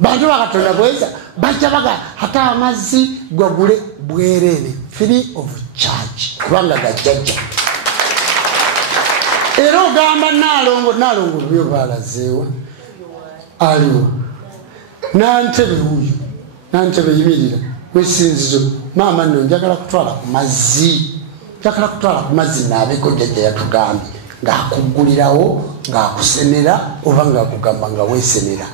bantu bakatonda bweza bajja baga hata amazzi gwagule bwerere free of charge kubanga gajjajja era ogamba nalongo byo balazeewa aliwo nantebe uyu nantebe yimirira wesinzizo mama nno njagala kutwala ku mazzi naabeko jjajja yatugambye ng'akugulirawo ng'akusenera oba ng'akugamba nga weesenera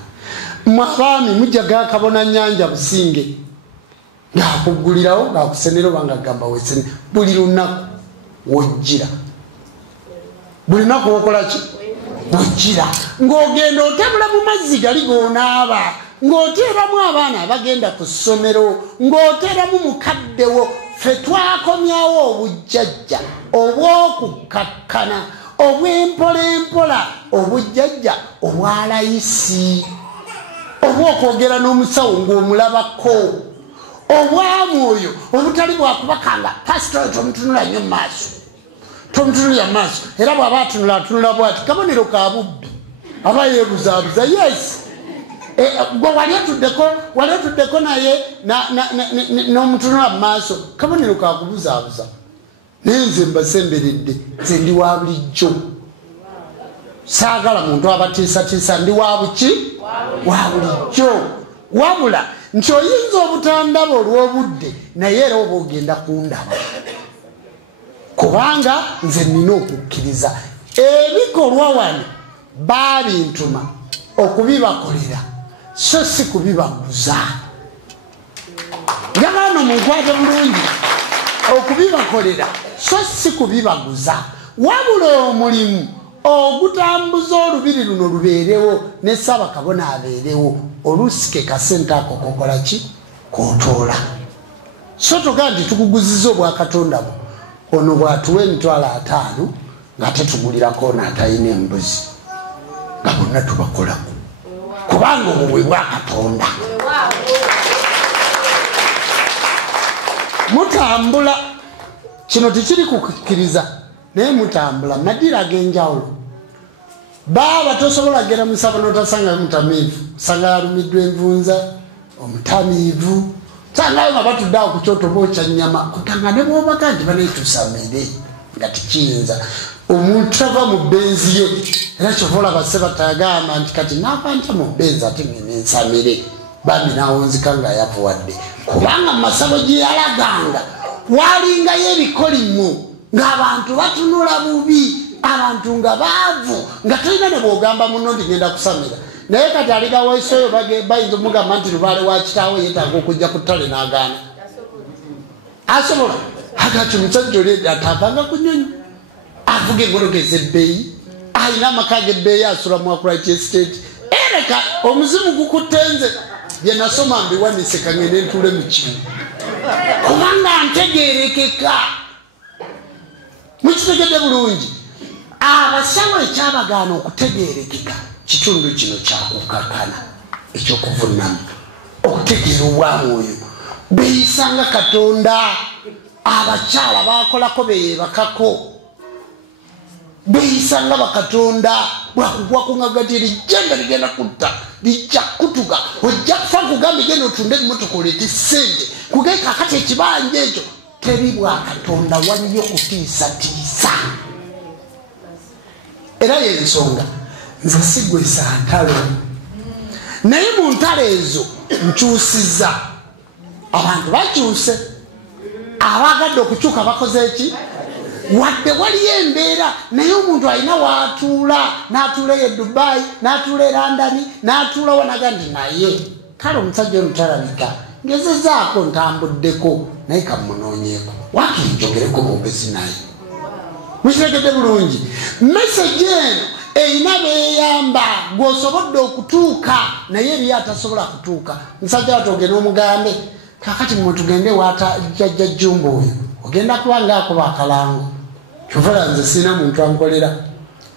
mwabaami mujjaga akabona nyanja businge ng'akugulirawo ng'akusenera oba ng'agamba weesenera buli lunaku wojjira buli lunaku wokola ki wojjira ng'ogenda otambula mu mazzi gali goonaaba ng'oteeramu abaana abagenda ku ssomero ng'oteeramu mukaddewo ffe twakomyawo obujjajja obw'okukkakkana obw'empola obujjajja obwalayisi obw'okwogera n'omusawo ng'omulabako obwamwoyo obutali bwakubakanga pasitolo tomutunula nnyo mumaaso tomutunulira mu maaso era bw'aba atunula bwati kabonero ka bubbi aba yeebuzaabuza yes gwe wali otuddeko naye n'omutunula mu maaso kabonero ka kubuzaabuza naye nze mbasemberedde nze ndi wa bulijjo saagala muntu abatiisatiisa ndi wa buki wa bulijjo wabula nti oyinza obutandaba olw'obudde naye era oba ogenda kundaba kubanga nze nina okukkiriza ebikolwa wano baabintuma okubibakolera so si kubibaguza njagala nomunkwate bulungi okubibakolera so si kubibaguza wabula omulimu ogutambuza olubiri luno lubeerewo ne Ssaabakabona abeerewo oluusi ke kasente ako kokola ki kotoola so togaa nti tukuguziza obwakatonda bwo ono bwatuwa $5,000 ng'ate tugulirako n'atalina embuzi nga bonna tubakolako kubanga obwo bwe bwakatonda mutambula kino tekiri kukkiriza naye mutambula madira ag'enjawulo baaba tosobola gera musaba n'otasanga mutamiivu sanga yalumiddwa envunza omutamiivu sangayo nga batudde awo ku kyoto bookya nnyama kuganga ne bw'obaga nti baneetusamire nga tikiyinza omuntu ava mu bbenzi ye era kyova olaba Ssebatayagamba nti kati naava ntya mu bbenzi ate ngene nsamire bambi naawunzika nga yavuwadde kubanga mu masabo gye yalaganga walingayo ebikolimu ng'abantu batunula bubi abantu nga baavu nga tolina ne bw'ogamba muno nti ngenda kusamira naye kati aligawaisa oyo bayinza omugamba nti lubaale wa kitaawe yeetaaga okujja ku ttale n'agaana asobola agati omusajja oli ataavanga ku nnyonyi avuga engologeza ebbeeyi alina amaka g'ebbeeyi asula mu Akurite Estate ereka omuzimu gukuttenze bye nasoma mbiwanise kangende ntuule mu kimu kubanga ntegeerekeka mukitegedde bulungi abasawo ekyabagaana okutegeerekeka kitundu kino kyakukakkana ekyokuvunamu okutegeera obwamwoyo beeyisanga Katonda abakyala bakolako beyeebakako beeyisanga bakatonda bwakugwako nga gati erijjembe ligenda kutta lijja kutuga ojja kufa kugambe genda otunde emmotoka oleete ssente kugeeka kati ekibanja ekyo teri bwakatonda waliyo kutiisatiisa era yensonga nze sigwesa ntalo naye mu ntalo ezo nkyusiza abantu bakyuse abagadde okukyuka bakoze eki wadde waliyo embeera naye omuntu alina waatuula n'atuula e Dubai n'atuula e London n'atuula wanaga ndi naye kale omusajja ono talabika ngezezaako ntambuddeko naye kamunoonyeeko wakiri njogereko mwogezi naye mukitegedde bulungi meseji eno eyina beeyamba gw'osobodde okutuuka naye eriyo atasobola kutuuka musajja watoge n'omugambe kakati mwe tugende waata jjajja Jjumba oyo ogenda kubanga akuba akalango kyovula nze sirina muntu ankolera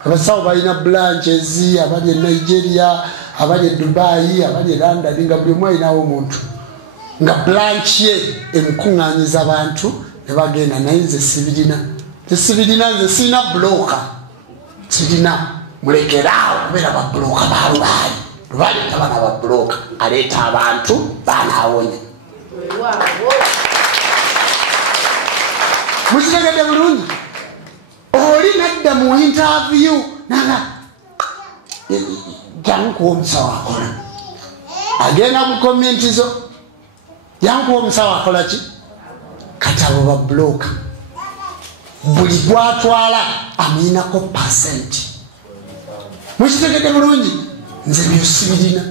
abasawo balina branches abali e Nigeria abali e Dubai abali e London nga buli omu alinawo omuntu nga branch ye emukuŋŋaanyiza abantu ne bagenda naye nze sibirina nze sirina buloka sirina mulekeraawo kubeera babulooka balubaali lwaleeta bana ba buloka aleeta abantu banawonye mukitegedde bulungi oli nadda mu interview naga jankuwa omusawo akola agenda mu komenti zo yankuwa omusawo akola ki kati abo ba buloka buli gwatwala amuyinako pasenti mukitegedde bulungi nze byosibirina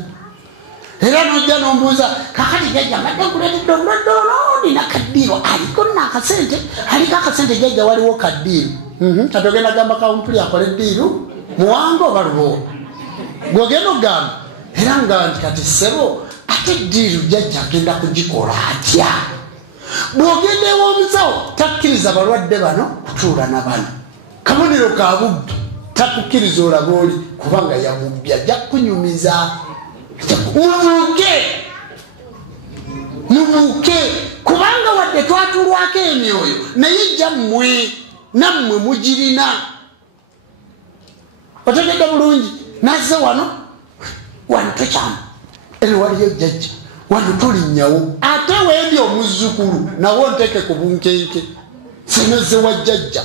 era nojja nombuuza kakati jajja mbadde nkuleetedde omulwadde ono nina kaddiiro aliko aliko akasente jajja waliwo kaddiiro kati ogenda gamba kawumpuli akole eddiiru muwange oba lubowa gwogenda okugamba era nga nti kati ssebo ate eddiiru jajja agenda kugikola atya bw'ogenda ew'omusawo takkiriza balwadde bano kutuula na bano kabonero ka bubbi takukkiriza olaba oli kubanga yamubbi ajja kukunyumiza mubuuke kubanga wadde twatulwako emyoyo naye jammwe nammwe mugirina otegedde bulungi nazze wano tokyamu eri waliyo jjajja wano tulinnyawo ate wendi omuzzukulu nawo nteke ku bunkenke sinozze wa jjajja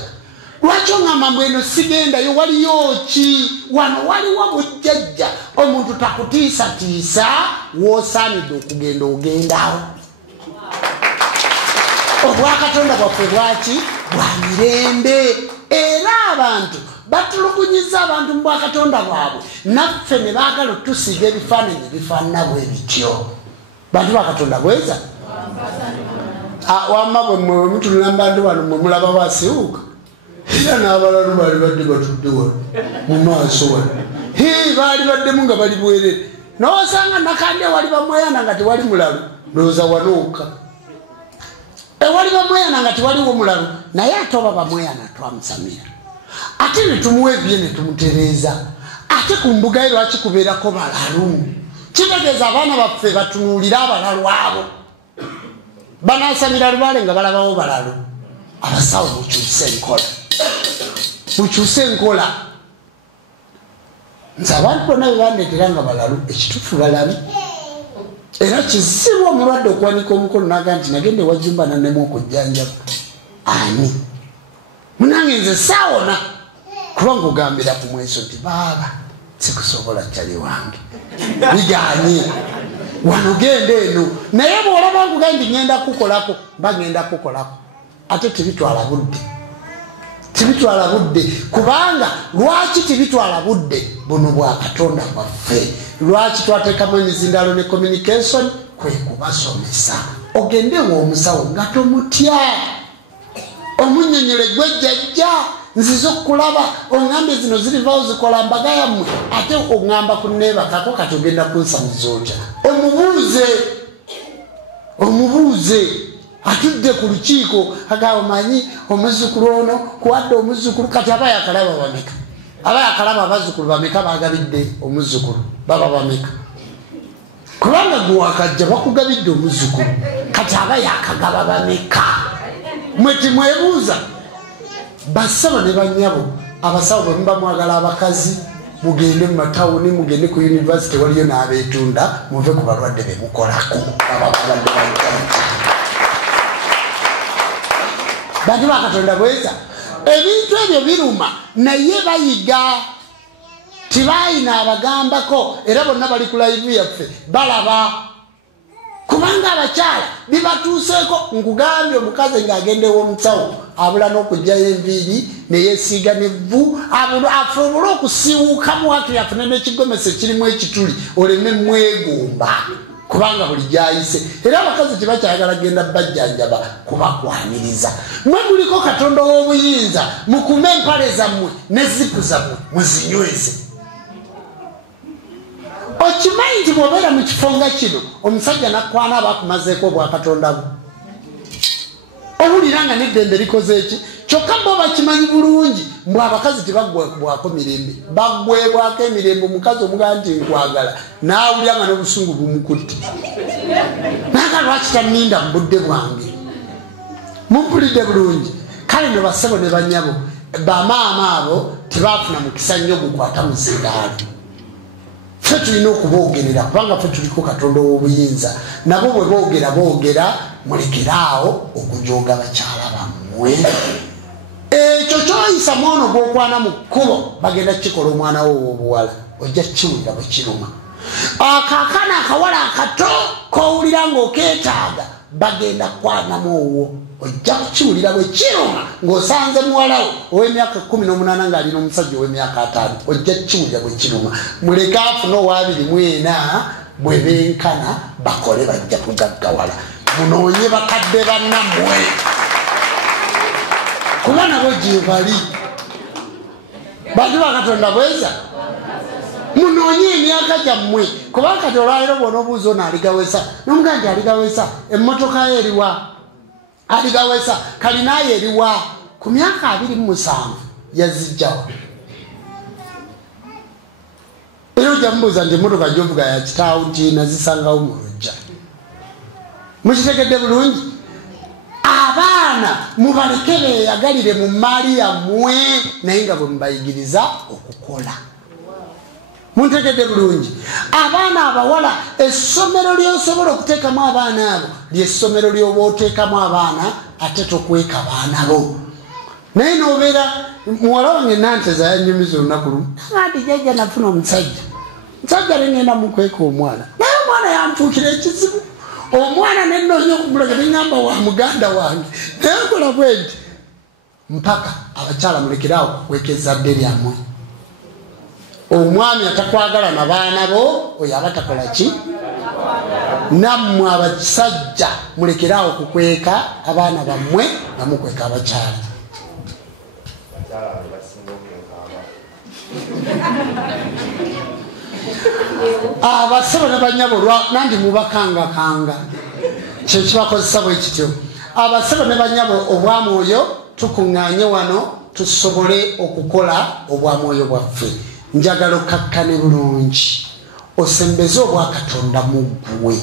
lwaki oŋŋamba mbweno sigendayo waliyo ki wano waliwo bujjajja omuntu takutiisatiisa woosaanidde okugenda ogendawo obwakatonda bwaffe bwaki bwa mirembe era abantu batulugunyiza abantu mu bwakatonda bwabwe naffe ne baagala otusiga ebifaananyi bifaanana bwe bityo bantu bakatonda bweza wamma bwe mutunula bantu bano mwe mulaba basiwuka era n'abalalu baali badde batudde wano mu maaso wano baali baddemu nga bali bwerere n'osanga nakandi ewali bamweyana nga tewali mulalu ndowooza wanooka ewali bamweyana nga tewaliwo mulalu naye ate oba bamweyana twamusamira ate ne tumuwa ebye ne tumutereeza ate ku mbuga ye lwaki kubeerako balalu kitegeeza abaana baffe batunuulira abalalu abo banaasamira lubaale nga balabawo balalu abasawo mukyuse enkola nze abantu bonna bebandeetera nga balalu ekitufu balabi era kizibu omulwadde okuwanika omukono naga nti nagende wajumba nanemu okujjanjaba ani munange nze saawona kubanga ogambira ku mweso nti baaba sikusobola kyali wange biganye wano genda eno naye bwolaba nkuga nti ngenda kukolako mba ngenda kukolako ate tibitwala budde kubanga lwaki tibitwala budde buno bwa katonda bwaffe lwaki twateekamu emizindalo ne communication kwe kubasomesa ogendewo omusawo nga tomutya omunyonyole gwe jjajja nziza okulaba oŋŋambe zino zirivaawo zikola mbaga yammwe ate oŋŋamba kunneebakako kati ogenda kunsamuza otya omubuuze atudde ku lukiiko agaba manyi omuzzukulu ono kuwadde omuzzukulu kati aba yakalaba bameka aba yakalaba abazzukulu bameka bagabidde omuzzukulu baba bameka kubanga gwe wakajja bakugabidde omuzzukulu kati aba yakagaba bameka mwe timwebuuza basaba ne banyabo abasawo bwe muba mwagala abakazi mugende mu matawuni mugende ku yunivasite waliyo n'abeetunda muve ku balwadde be mukolako ababalwadde bantu bakatonda bweza ebintu ebyo biruma naye bayiga tibayina abagambako era bonna bali ku live yaffe balaba kubanga abakyala bibatuuseeko nkugambye omukazi ng'agendewo omusawo abula n'okugjayo enviiri neyesiiga nevvu asobole okusiiwuukamu watu yafune n'ekigomese kirimu ekituli oleme mwegomba kubanga buli gyayise era abakazi tebakyayagala genda bajjanjaba kubakwaniriza mwe muliko katonda w'obuyinza mukume empale zammwe nezipu zammwe muzinyweze okimanyi nti bw'obeera mu kifo nga kino omusajja nakwana abakumazeeko obwakatonda bwe owulira nga n'eddembe likoze eki kyokka bo bakimanyi bulungi mbw abakazi tebaggwako mirembe baggwebwako emirembe omukazi omugaa nti nkwagala naawulira nga n'obusungu bumukutte naga lwaki tanninda mu budde bwange mumpulidde bulungi kale ne basebo ne banyabo bamaama abo tebafuna mukisa nnyo gukwata muzindaalo ffe tulina okuboogerera kubanga ffe tuliko Katonda w'obuyinza nabo bwe boogera mulekeraawo okujooga bakyala bammwe ekyo kyoyisa mwono gw'okwana mu kkubo bagenda kikola omwana wo ow'obuwala ojja kiwulira bwe kiruma akaakana akawala akato kowulira ng'okeetaaga bagenda kwanamu owo ojja kukiwulira bwe kiruma ng'osanze muwalawo ow'emyaka 18 ng'alina omusajja ow'emyaka 5 ojja kiwulira bwe kiruma muleke afune owa24 bwe benkana bakole bajja kugaggawala munoonye bakadde bannammwe kuba nabo gye bali bantu bakatonda bweza munoonye emyaka gyammwe kuba kati olwaliro bwona obuuza ono aligawesa nomuga nti aligawesa emmotoka ye eriwa aligawesa kalinaye eriwa ku myaka 27 yazijjawa era ojja mubuuza nti emmotoka gyovuga ya kitaawo nti nazisangawo mu lujja mukitegedde bulungi abaana mubaleke beeyagalire mu maali yammwe naye nga bwe mubayigiriza okukola muntegedde bulungi abaana abawala essomero lyosobola okuteekamu abaana abo lyessomero lyoba oteekamu abaana ate tokweka baana bo naye nobeera muwala wange nanteza yanyumiza olunaku lumu ati jajja nafuna omusajja nengenda mukweka omwana naye omwana yanfuukira ekizibu omwana nenoonya okumulaga neŋŋamba wa muganda wange naye nkola bwe nti mpaka abakyala mulekeraawo kukweka ezzadde lyammwe omwami atakwagala na baana bo oyo aba takola ki nammwe abasajja mulekeraawo kukweka abaana bammwe namukweka abakyala abasaba ne banyabo nanti mubakangakanga kyekibakozesa bwe kityo abasaba ne banyabo obwamwoyo tukuŋŋaanye wano tusobole okukola obwamwoyo bwaffe njagala okakkane bulungi osembeze obwakatonda mu ggwe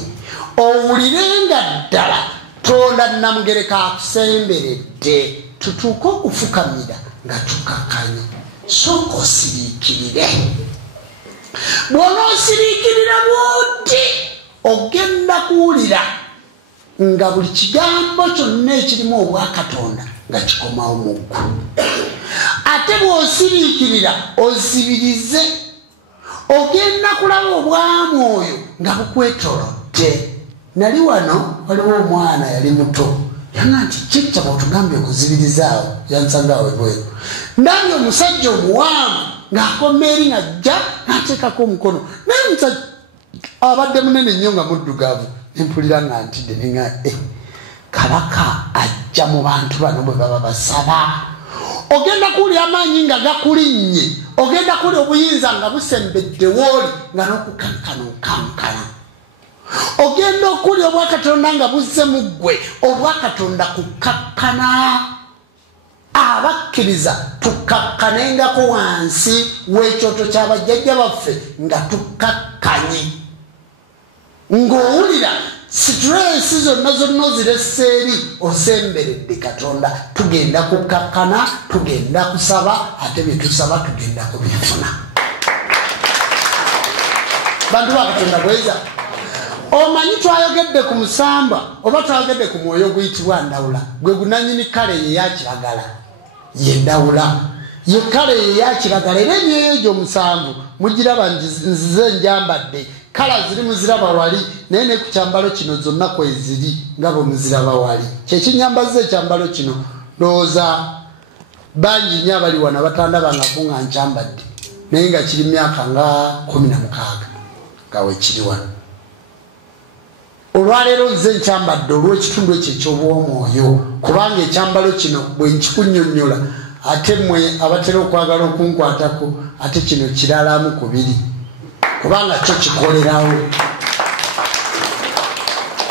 owulirenga ddala tonda namugereka akusemberedde tutuuke okufukamira nga tukakkanye sooka osiriikirire bw'ona osiriikirira bw'oti ogenda kuwulira nga buli kigambo kyonna ekirimu obwakatonda nga kikomawo mu ggwe ate bw'osiriikirira ozibirize ogenda kulaba obwamwoyo nga bukwetolodde nali wano waliwo omwana yali muto yanga nti kikya bwotugambye okuzibirizaawo yansangaawo ebweru ndabye omusajja omuwaamu ng'akoma eri ng'ajja n'ateekako omukono naye omusajja abadde munene nnyo nga muddugavu nempulira nga ntidde nenga kabaka ajja mu bantu bano bwe baba basaba ogenda kuwulira amaanyi nga gakulinnye ogenda kuwulira obuyinza nga busembedde wooli nga n'okukankana okankana ogenda okuwulira obwakatonda nga buzze mu ggwe obwakatonda kukakkana abakkiriza tukakkanengako wansi w'ekyoto ky'abajjajja baffe nga tukakkanye ng'owulira situresi zonna ozireseeri osemberedde katonda tugenda kukakkana tugenda kusaba ate bye tusaba tugenda kubifuna bantu bakatonda bweza omanyi twayogedde ku musamba oba twayogedde ku mwoyo guyitibwa ndawula gwe gunanyini kale yeyakiragala yendawula ye kale yeyakiragala era emyoyo egyo omusanvu mugiraba nzize njambadde kala ziri muziraba wali naye ne ku kyambalo kino zonna kweziri nga bwe muziraba wali kyekinyambaza ekyambalo kino ndowooza bangi nnyo abali wano batandabangako nga nkyambadde naye nga kiri myaka nga 16 nga wekiri wano olwaleero nze nkyambadde olw'ekitundu ekyo eky'obwomwoyo kubanga ekyambalo kino bwe nkikunnyonnyola ate mmwe abatera okwagala okunkwatako ate kino kiralamu ku biri kubanga kyo kikolerawo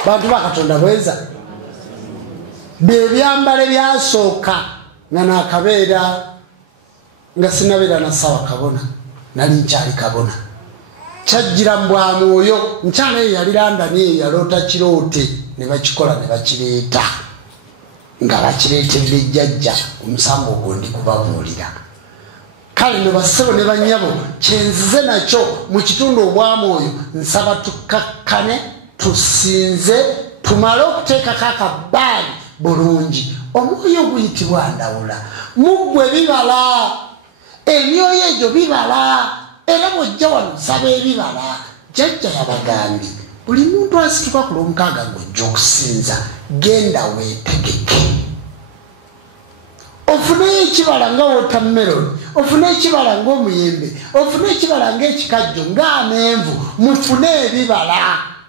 bantu bakatonda bweza bebyambale byasooka nga nakabeera nga sinabeera na sawa kabona nali nkyali kabona kyajjira mbwa mwoyo nkyala eyo yali London eyo yaloota kiroote ne bakikola ne bakireeta nga bakireetedde jjajja omusambo ogwo ndi kubabuulira kale ne basebo ne banyabo kyenzize nakyo mu kitundu obwamwoyo nsaba tukakkane tusinze tumale okuteekako akabaali bulungi omwoyo guyitibwa ndawula muggwe bibala emyoyo egyo bibala era bw'ojja wano nsaba ebibala jjajja yabagambye buli muntu asituka ku lwomukaaga gw'ojja okusinza genda weetegeke ofune ekibala nga watermelon ofune ekibala ng'omuyembe ofune ekibala ng'ekikajjo ng'amenvu mufune ebibala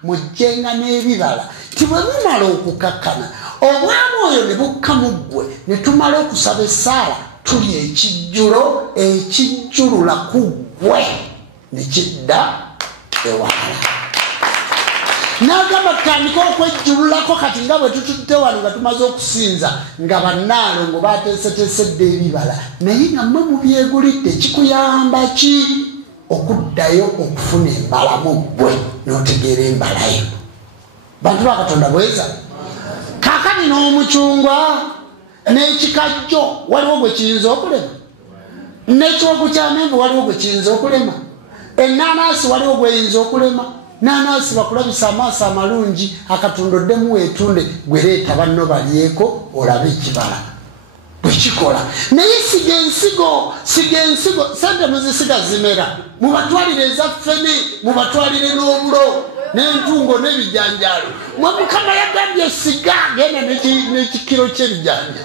mujjenga n'ebibala ti bwe mumala okukakkana obwamwoyo ne bukka mu ggwe ne tumala okusaba essaala tuli ekijjulo ekijjulula ku ggwe ne kidda ewala n'agamba tutandika okwejjululako kati nga bwe tutudde wano nga tumaze okusinza nga bannaalongo bateeseteesedde ebibala naye nga mmwe mubyegulidde kikuyamba ki okuddayo okufuna embala mu ggwe n'otegeera embalayo bantu ba Katonda bweza kaakati n'omucungwa n'ekikajjo waliwo gwe kiyinza okulema n'ekyogo ky'amenvu waliwo gwe kiyinza okulema ennaanaasi waliwo gweyinza okulema naanaasi bakulabisa amaaso amalungi akatunda oddemu weetunde gwereeta banno balyeko olabe ekibala bwekikola naye siga ensigo sente muzisiga zimera mubatwalire ezaffene mubatwalire n'obulo n'entungo n'ebijanjaalo mwe Mukama yagambye siga genda n'ekikiro ky'ebijanja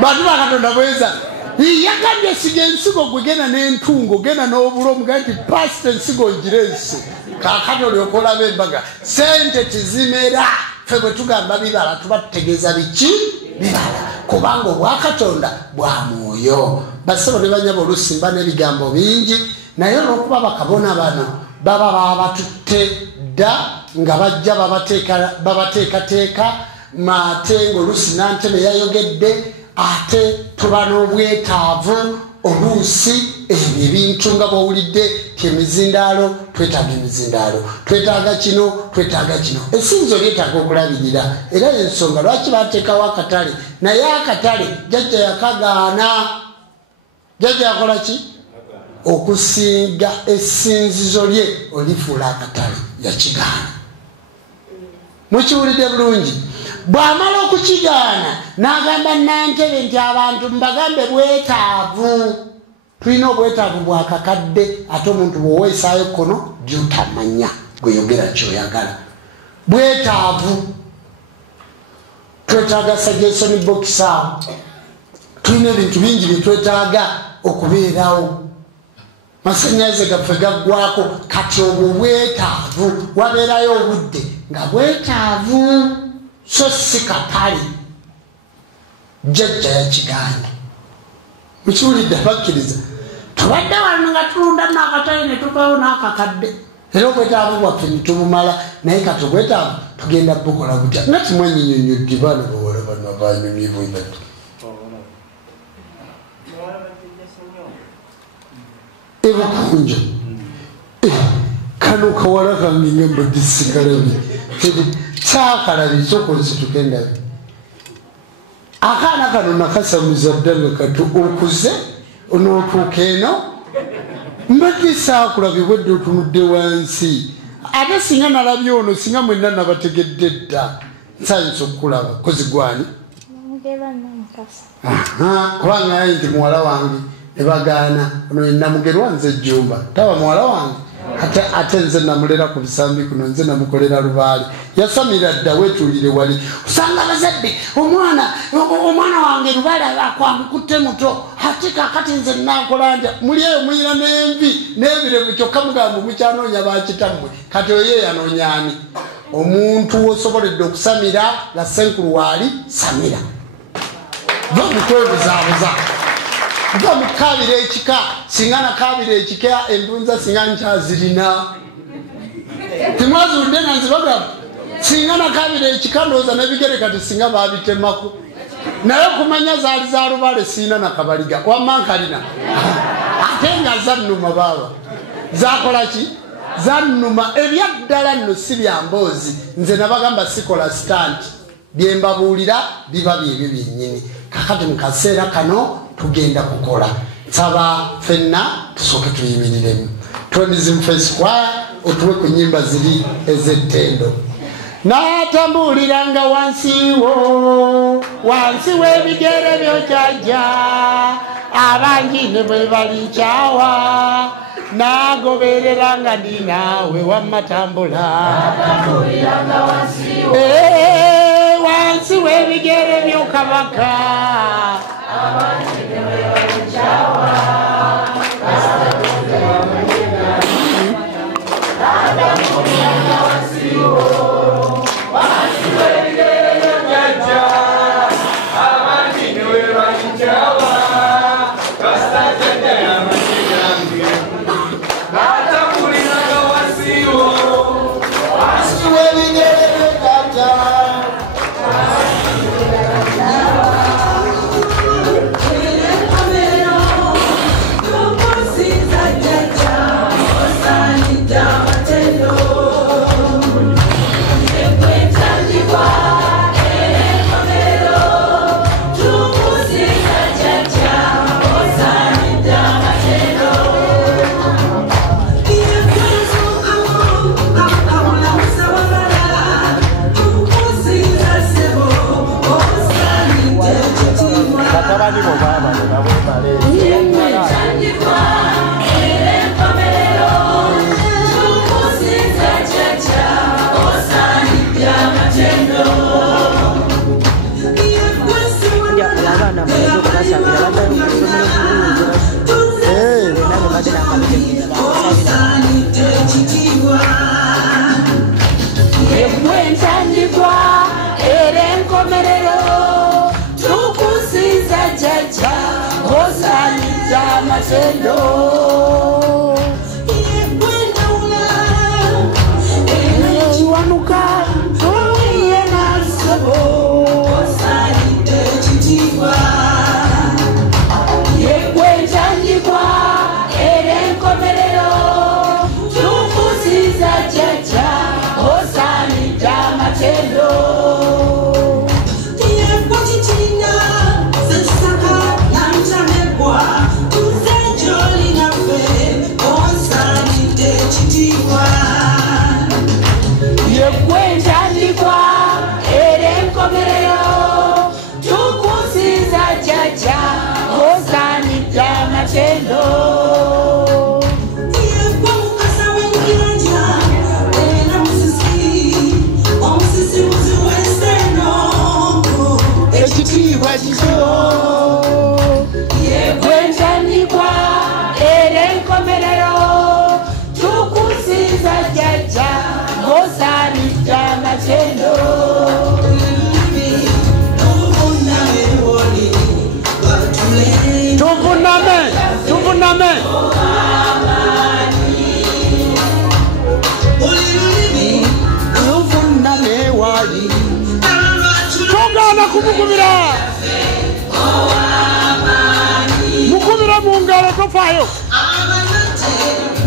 bantu ba Katonda bweza yagambye siga ensigo gwe genda n'entungo genda n'obulo mugambe nti pasita ensigo ngirensi kaakati olyokolaba embaga sente tizimera ffe bwe tugamba bibala tuba tutegeeza biki bibala kubanga obwakatonda bwa mwoyo basebo ne banyaba olusimba n'ebigambo bingi naye olw'okuba bakabona bano baba babatutte dda nga bajja babateekateeka mate ng'oluusi nantebe yayogedde ate tuba n'obwetaavu oluusi ebyo ebintu nga bwowulidde tyemizindaalo twetaaga emizindaalo twetaaga kino essinzo lyetaaga okulabirira era ensonga lwaki bateekawo akatale naye akatale jjajja yakagaana jjajja yakola ki okusinga essinzizo lye olifuula akatale yakigaana mukiwulidde bulungi bw'amala okukigaana n'agamba nantebe nti abantu mbagambe bwetaavu tulina obwetaavu bwakakadde ate omuntu bw'oweesaayo kkono gy'otamanya gweyogera kyoyagala bwetaavu twetaaga suggestion box awo tulina ebintu bingi bye twetaaga okubeerawo masannyalaze gaffe gaggwako kati obwo bwetaavu wabeerayo obudde nga bwetaavu so si katale jjajja yakigaanye mukiwulidde abakkiriza tubadde wano nga tulunda n'akatale ne tuvawo n'akakadde era obwetaavu bwaffe nitubumala naye kati obwetaavu tugenda bukola butya nga timwanyinyonyoddye baana bawala bano abanyumyevu ibati ebukunjo kano kawala kange nga mbadde sikalabye kyakalabiza okolesa tugendabe akaana kano nakasamuza ddanga kati okuze onootuuka eno mbadde saakulabye bwedde otunudde wansi ate singa nalabye ono singa mwenna nabategedde dda nsanyusa okukulaba kozi gwani kubanga yayi nti muwala wange ne bagaana ono enamugerwa nze Jjumba taba muwala wange ate nze namulera ku bisambi kuno nze namukolera lubaale yasamira dda wetuulire wali usanga abazadde omwana wange lubaale akwamikutte muto ate kakati nze nakola nja muli eyo muyina n'envi n'ebirevu kyokka mugamba mukyanoonya bakitammwe kati oyo yanoonyaani omuntu wosoboledde okusamira nga senkulu waali samira va mutwebuzaabuza nga mukabira ekika singa nakabira ekika envunza singa nkyazirina timwazulidde nga nzibagamba singa nakabira ekika ndowooza nebigere kati singa babitemaku naye okumanya zaali za lubaale siina nakabaliga wammankalina ate nga zannuma baaba zakola ki zannuma ebyaddala nno si byamboozi nze nabagamba sikola sitanti byembabuulira biba byebyo byennyini kakati mu kaseera kano tugenda kukola nsaba ffenna tusooke tuyimiriremu Tourism First Choir otuwe ku nnyimba ziri ez'ettendo natambuliranga wansi w'ebigere byo jjajja abangi ne bwe balikyawa nagobereranga ndi naawe wammatambula wansi w'ebigere byo kabaka abangi ne bwe balikyawa mukubira mu ngalo tofayo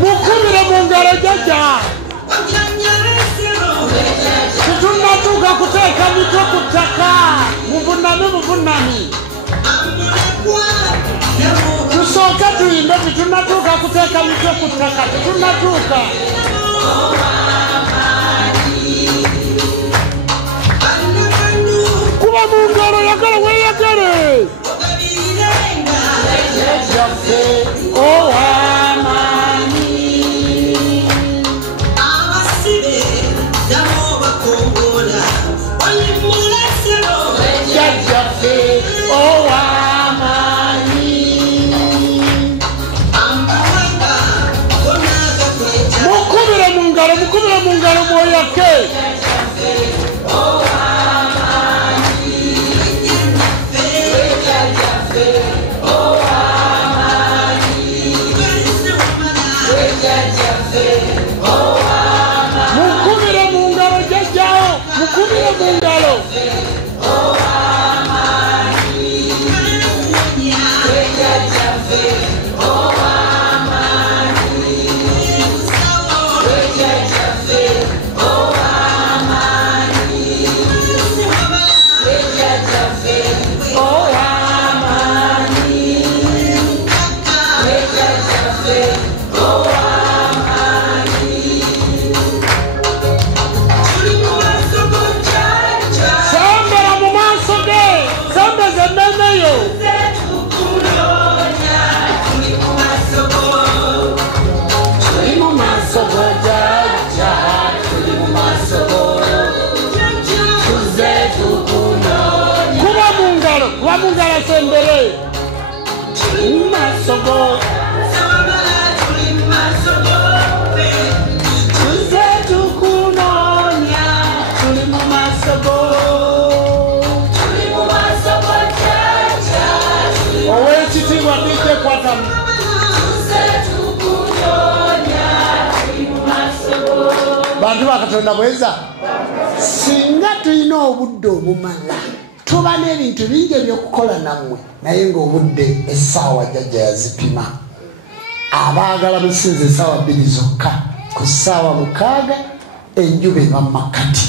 mukubira mu ngalo jjajja tetunnatuuka kuteeka mitwe ku ttaka muvunami tusooke tuyimbe tetunnatuuka kuteeka mitwe ku ttaka tetunnatuuka kuba mu ngalo yagala weeyagale mukubire mu ngalo mwoyake mukubire mu ngalo jjajjawo mukubire mu ngalo Oh, abantu bakatonda bweza singa tulina obudde obumala tuba n'ebintu bingi ebyokukola nammwe naye ng'obudde essaawa jjajja yazipima abaagala businze essaawa 2 zokka ku ssaawa 6 enjuba eba makkati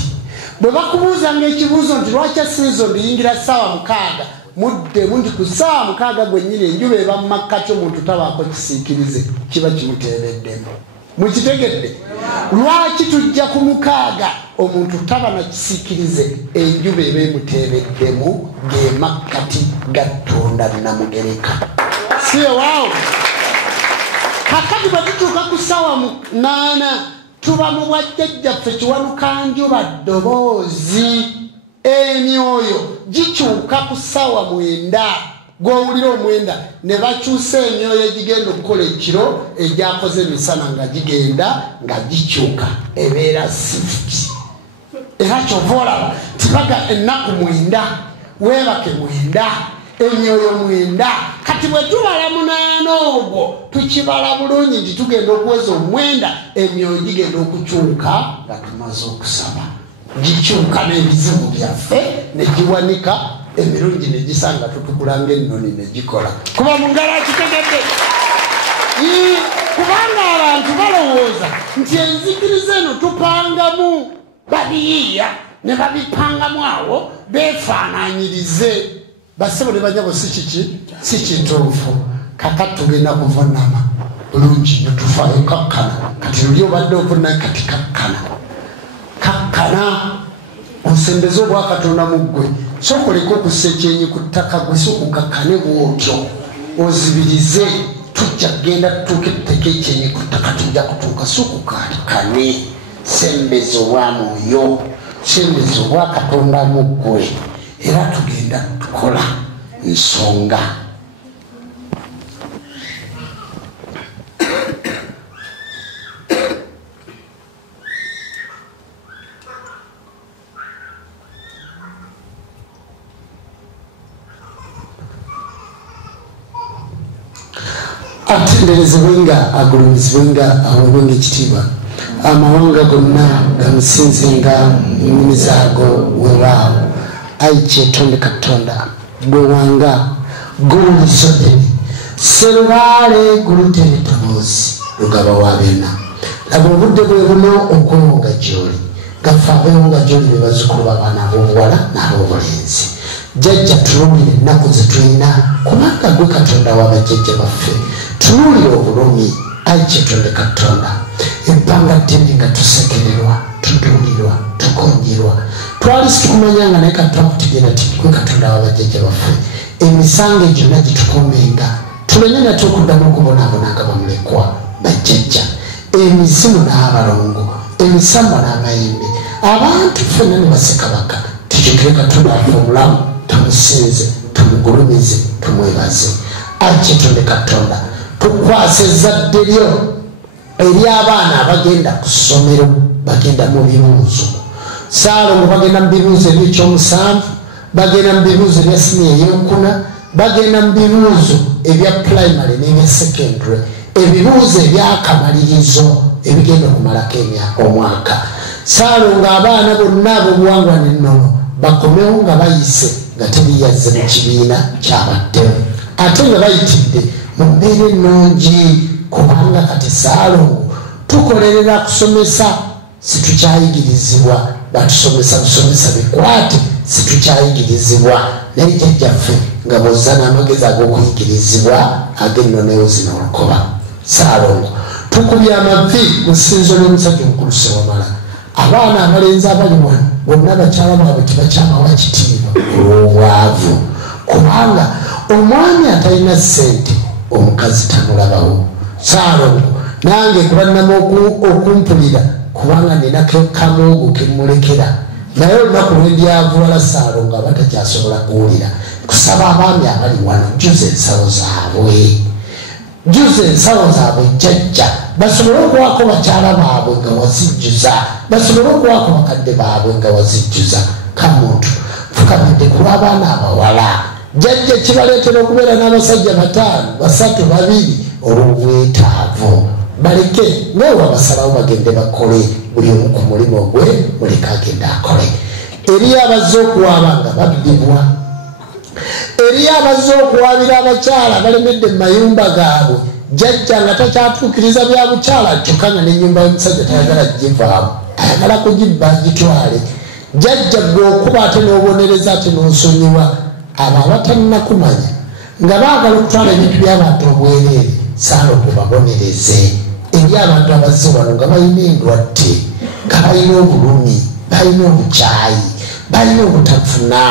bwe bakubuuzanga ekibuuzo nti lwaki asinzo ndiyingira ssaawa 6 mudde mundi ku ssaawa 6 gwennyini enjuba eba makkati omuntu tabaako kisiikirize kiba kimuteereddemu mukitegedde lwaki tujja ku 6 omuntu taba na kisiikirize enjuba eba emuteereddemu ng'emakkati gatonda namugereka siyo waawo kakati bwe tutuuka ku ssaawa 8 tuba mu bwajjajjaffe kiwanuka njuba ddoboozi emyoyo gikyuka ku ssaawa 9 gw'owulira omwenda ne bakyusa emyoyo egigenda okukola ekiro egyakoze emisana nga gigenda nga gikyuka ebeera sifuti era kyova olaba tibaga ennaku 9 weebake 9 emyoyo 9 kati bwe tubala 8 ogwo tukibala bulungi nti tugenda okuweza 9 emyoyo gigenda okukyuka nga tumaze okusaba gikyuka n'ebizibu byaffe ne giwanika emirungi ne gisanga tutukulanga ennoni ne gikola kuba mu ngalo akitegedde kubanga abantu balowooza nti enzikiriza eno tupangamu babiyiiya ne babipangamu awo beefaananyirize basebo ne banyabo si kituufu kaka tugenda kuvunama bulungi nyo tufaayo kakkana kati luli obadde ovunnayo kati kakkana osembeze obwakatonda mu ggwe sokoleka okussa ekyenyi ku ttaka gwe sokukakkane bwotyo ozibirize tujja kgenda tutuuka etteka ekyenyi ku ttaka tujja kutuuka sokukalikane sembeze obwamwoyo sembeze obwakatonda mu ggwe era tugenda tukola nsonga atenderezebwenga agulumizibwenga awebwenga ekitiibwa amawanga gonna gamusinzenga ennimi zaago wewaawo ayi kyetonde katonda gwe wanga gulisodeni serubaale gulutera eddoboozi lugaba wa byonna laba obudde bwe buno okwewonga gy'oli gaffe abewonga gy'oli be bazzukulu b'abaana ab'obuwala n'ab'obulenzi jjajja tunuulire ennaku ze tulina kubanga gwe katonda w'abajjajja baffe tunuulire obulumi ayi kyetonde katonda ebbanga ddene nga tusekererwa tuduulirwa tukonjerwa twali situkumanyanga naye katwakutegera ti gwe katonda w'abajjajja baffe emisango gyonna gitukuumenga tuleme nate okuddamu okubonaabonanga bamulekwa bajjajja emizimu n'abalongo emisambo n'amayembe abantu ffenna ne basekabaka tujukire katonda afe omulamu tumusinze tumugulumize tumwebaze ayi kyetonde katonda tukwase ezzadde lyo ery'abaana abagenda ku ssomero bagenda mu bibuuzo Saalongo bagenda mu bibuuzo eby'ekyomusanvu bagenda mu bibuuzo ebya siniya ey'okuna bagenda mu bibuuzo ebya primary n'ebya secondary ebibuuzo ebyakamalirizo ebigenda okumalako omwaka Saalongo abaana bonna ab'obuwangwa n'ennono bakomewo nga bayise nga tebiyazze mu kibiina kyabaddemu ate nga bayitidde mu mbeera ennungi kubanga kati Saalongo tukolerera kusomesa situkyayigirizibwa batusomesa busomesa bikwate situkyayigirizibwa naye jjajjaffe nga bozza n'amagezi ag'okuyigirizibwa ag'ennonewo zino olukoba Saalongo tukubye amavi mu ssinzo ly'omusajja omukulu Sewamala abaana abalenzi abali wano bonna bakyala baabwe tebakyamawa kitiibwa olw'obwavu kubanga omwami atalina ssente omukazi tamulabawo Saalongo nange kubannama okumpulira kubanga nina kamuugu kemulekera naye olunaku lwendyavuwala Saalongo aba takyasobola kuwulira kusaba abaami abali wano juza ensawo zaabwe jjajja basobole okuwako bakyala baabwe nga wazijjuza basobole okuwako bakadde baabwe nga wazijjuza kamuntu fukamidde ku lw'abaana abawala jjajja kibaleetera okubeera n'abasajja 5 3 2 olw'obwetaavu baleke ngawe abasalawo bagende bakole buli omu ku mulimo gwe muleke agende akole. Eri abazze okuwaaba nga babbibwa, eri abazze okuwaabira abakyala balemedde mu mayumba gaabwe, jjajja nga takyatuukiriza bya bukyala kyokka nga n'ennyumba y'omusajja tayagala givaamu, ayagala kugibba agitwale. Jjajja gwe okuba ate n'obonereza ate n'osonyiwa abo abatannakumanya nga baagala okutwala ebintu by'abantu obwereere, saala okubabonereze. Eri abantu abazze wano nga balina endwadde, nga balina obulumi, balina obukyayi, balina obutafuna,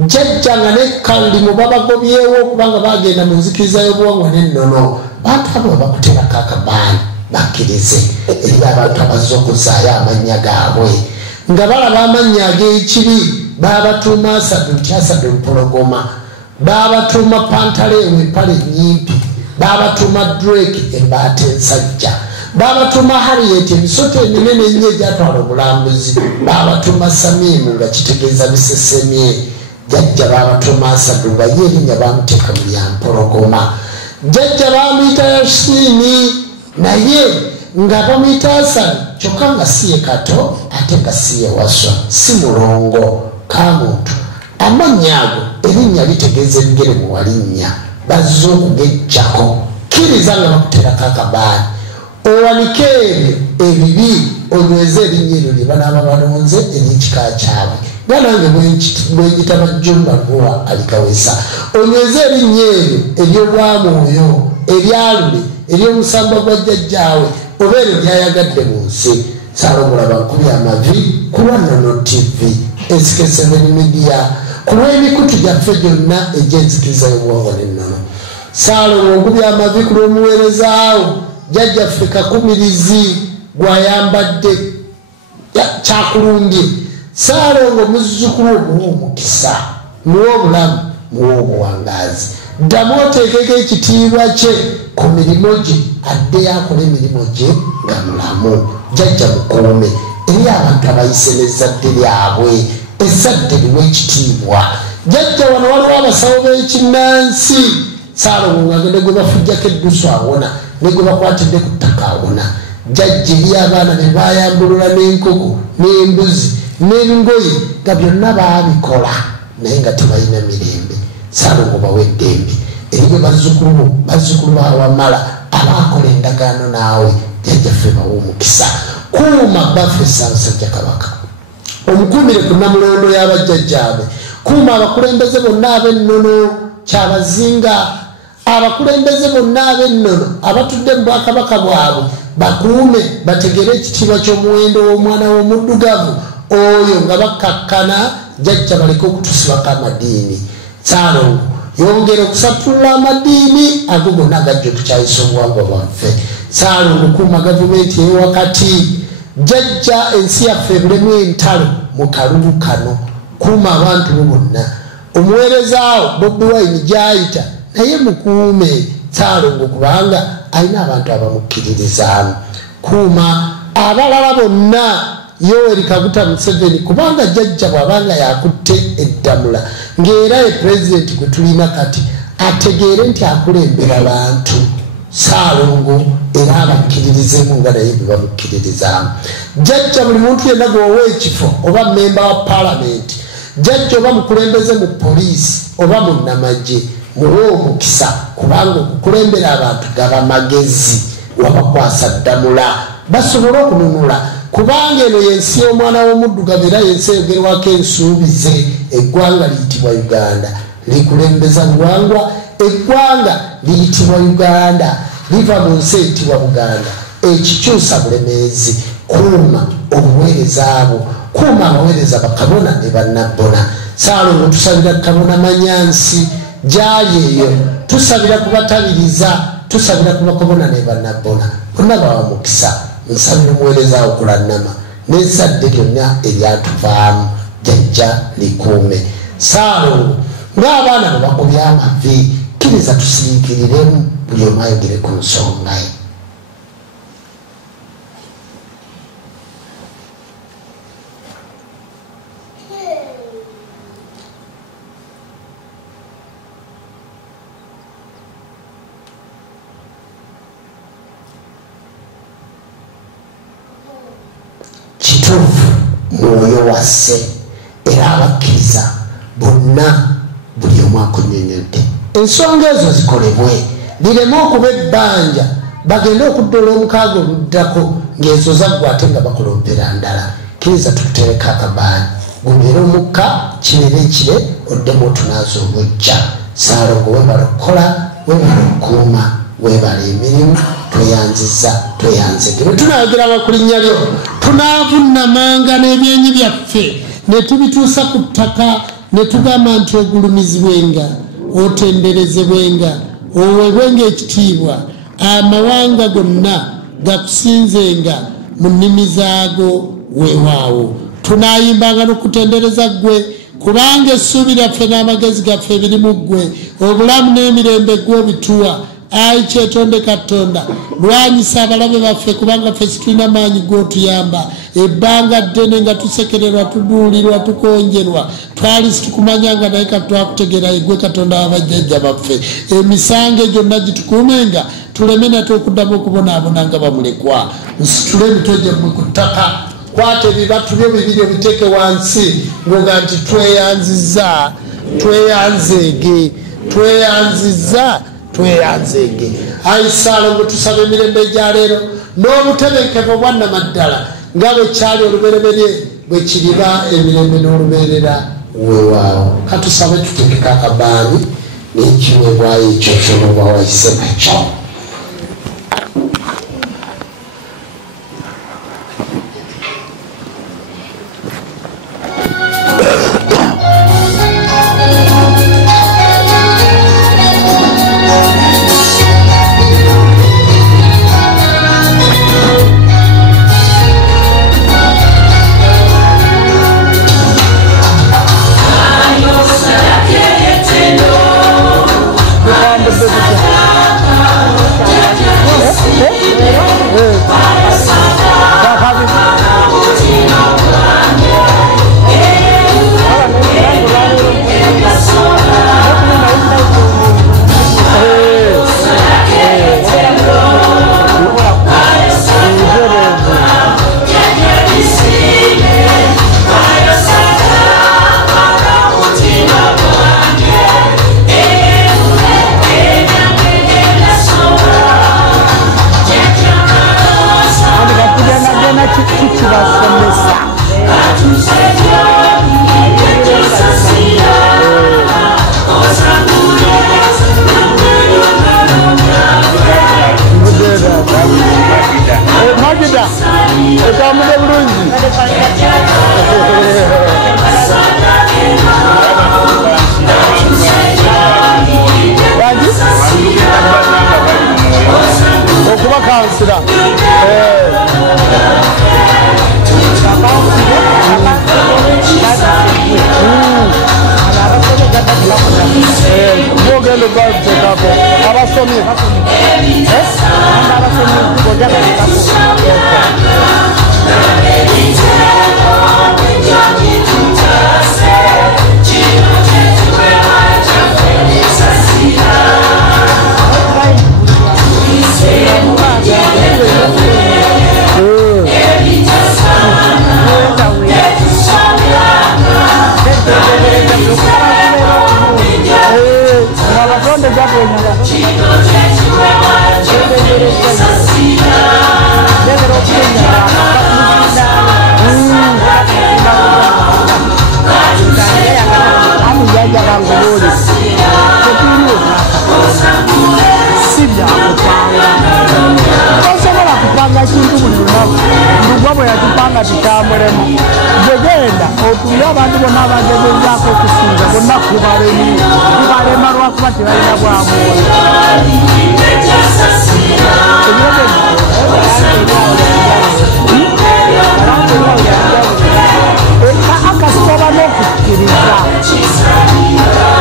jjajja nga nekalimu babagobyewo okubanga bagenda mu nzikiriza y'obuwangwa n'ennono. Bantu abo bakuterako akabaani bakkirize. Eri abantu abazze okuzaayo amannya gaabwe nga balaba amannya ag'ekibi, babatuuma Asadu nti Asadu empologoma, babatuuma Pantaleewo empale nnyimpi, babatuuma Drake embaata ensajja, babatuuma Harriet emisota eminene ennyo egyatwala obulambuzi, babatuuma Samimu nga kitegeeza bisesemye. Jjajja babatuuma Asadu nga ye erinnya bamuteeka mu lya mpologoma. Jjajja bamuyita Yasini naye nga bamuyita Asani kyokka nga si ye kato ate nga si ye waswa, si mulongo kamuntu. Amannya ago erinnya litegeeza ebigere mu walinnya, bazze okugejjako. Kkiriza nga bakuterako akabaani, owanike ebyo ebibi, onyweze erinnya eryo lye banaaba balonze ery'ekika kyabwe. Nga nange bwenyita Bajjumba Luwa Alikaweesa, onyweze erinnya eryo ery'obwamwoyo, eryalule, ery'omusamba gwa jjajjaawe, oba eryo lyayagadde mu nsi. Saalomulaba nkubi amavi ku Nnono TV, SK7 Media, ku lw'emikutu gyaffe gyonna egy'enzikiriza y'obuwangwa n'ennono. Saalomo nkubi amavi ku lw'omuweerezaawo jjajjaffe Kakumirizi gw'ayambadde kyakulumbye. Saalongo muzzukulu omuwa omukisa, muwa obulamu, muwa obuwangaazi. Ddamu oteekeko ekitiibwa kye ku mirimu gye, addeyo akole emirimu gye nga mulamu. Jjajja mukuume eri abantu abayise n'ezzadde lyabwe, ezzadde liwe ekitiibwa. Jjajja wano waliwo abasawo b'ekinnansi. Saalongo ng'agende gwe bafujjako eddusu awona, ne gwe bakwatidde ku ttaka awona. Jjajja eri abaana be bayambulula n'enkoko n'embuzi n'engoye nga byonna baabikola naye nga tebalina mirembe. Saalongo bawe eddembe eriyo bazzukulu bawamala abaakola endagaano naawe. Jjajjaffe bawe omukisa. Kuuma baffe Ssaabasajja Kabaka, omukuumire ku Namulondo y'abajjajjaabe. Kuuma abakulembeze bonna ab'ennono Kyabazinga, abakulembeze bonna ab'ennono abatudde mu Bwakabaka bwabwe, bakuume bategere ekitiibwa ky'omuwendo w'omwana w'omuddugavu oyo nga bakkakkana. Jjajja baleke okutusibako amadiini. Saalongo yongera okusatulula amadiini ago gonna agajja okukyayisa obuwangwa bwaffe. Saalongo kuuma gavumenti ey'ewakati. Jjajja ensi yaffe ebulemu entalo mu kalulu kano. Kuuma abantu bo bonna. Omuweerezaawo Bobi Wine gy'ayita naye mukuume Saalongo kubanga alina abantu abamukkiririzaamu. Kuuma abalala bonna Yoweri Kaguta Museveni kubanga jjajja bw'abanga yakutte eddamula ng'era ye pulezidenti gwe tulina kati ategeere nti akulembera bantu. Saalongo era abakkiririzemu nga naye bwe bamukkiririzaamu. Jjajja buli muntu yenna gweowa ekifo oba mmemba wa paalamenti, jjajja oba mukulembeze mu poliisi oba munnamagye, muwe omukisa kubanga okukulembera abantu gaba magezi, wabakwasa ddamula basobole okununula. Kubanga eno yensi y'omwana w'omuddugavu era yensi eyogerwako ensuubize. Eggwanga liyitibwa Uganda, likulembeza buwangwa. Eggwanga liyitibwa Uganda, liva mu nsi eyitibwa Buganda. Ekikyusa bulemeezi. Kuuma obuweereza abo, kuuma abaweereza bakabona ne bannabbona. Saalongo tusabira Kabona Manyansi gyali eyo, tusabira kubatabiriza, tusabira kubakabona ne bannabbona bonna bawa mukisa. Nsabira omuweereza okulannama n'ezzadde lyonna eryatuvaamu. Jjajja likuume. Saalongo ng'abaana bwe bakubya amavi, kkiriza tusiikiriremu buli omu ayogere ku nsonga ye. abegasse era abakkiriza bonna buli omu akunnyonnyodde ensonga ezo zikolebwe lireme okuba ebbanja bagende okuddola omukaaga oluddako ng'ezo zaggwa ate nga bakola obuperandala kkiriza tukutereka akabaani gubeere omukka kibeere ekire oddemu otunaaza omujja Saalongo webala okukola webala okukuuma webala emirimu tweyanzege bwe tunayogeranga ku linnya lyo tunaavunnamanga n'ebyenyi byaffe ne tubituusa ku ttaka ne tugamba nti ogulumizibwenga otenderezebwenga oweebwenga ekitiibwa amawanga gonna gakusinzenga mu nnimi zaago weewaawo tunaayimbanga n'okutendereza ggwe kubanga essuubi lyaffe n'amagezi gaffe biri mu ggwe obulamu n'emirembe ggwe obituwa ayi kyetonde katonda lwanyisa abalabe baffe kubanga ffe situlina maanyi g'otuyamba ebbanga ddene nga tusekererwa tuduulirwa tukonjerwa twali situkumanyanga naye katwakutegera egwe katonda wabajjajja baffe emisango gyonna gitukuumenga tuleme nate okuddamu okubonaabona nga bamulekwa nsitule emitwe gyammwe ku ttaka kwata ebibatu byo bibiri obiteeke wansi ngoga nti tweyanzege ayi Saalongo tusaba emirembe egya leero n'obutebenkevu obwannamaddala nga bwe kyali olubereberye bwe kiriba emirembe n'olubeerera weewaawo katusabe tutegeka akabaani n'ekiweebwayo ekyo ky'oba wayise nakyo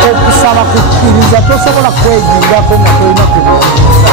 okusaba kukkiriza tosobola kwegingako nga tolina kubuuliza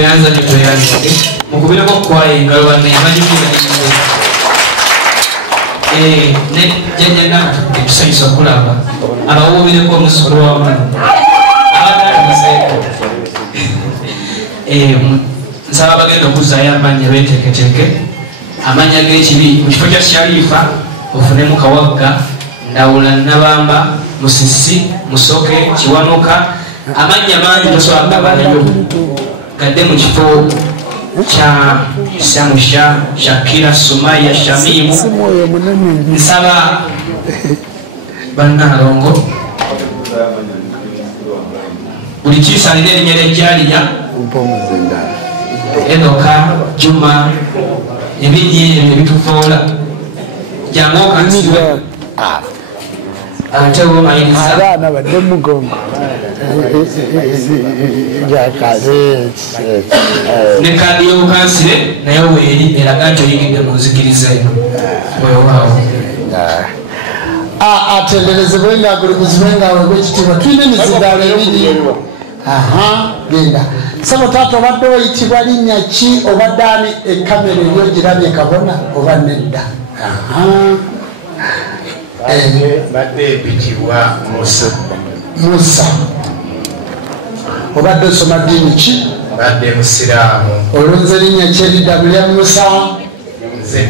toyanza mukubireko kwaye ngalo bane bajukira ne jajana etusanyisa okulaba abawubireko omusolo w'abantu nsaba bagenda okuzaayo amanya beteketeke amanya g'ekibi mu kifo kya Sharifa ofunemu Kawagga Ndawula Nabamba Musisi Musoke Kiwanuka amanya mangi tosobola kugabanayo gadde mu kifo kya Samusha Shakira Sumaya Shamimu nsaba bannalongo buli kiisa alina erinnya ly'ejjaliya Enoka Juma ebinyi ebyo ebituvoola jangu okansibwe ate womayiriza abaana badde mugongo ne kaadi y'obukansire naye weeri eraga nti oyigidde mu nzikiriza eno weewaawo atenderezebwe ngaagulimizibwe ngaaweebwa ekitiibwa tulina emizindaalo ebiri genda sabo taata obadde oyitibwa linnya ki obadde ani ekamera eyo girabye kabona oba nedda badde mpitibwa Musa obadde osoma ddiini ki badde musiraamu olunze linnya ki eriddamu Musa nze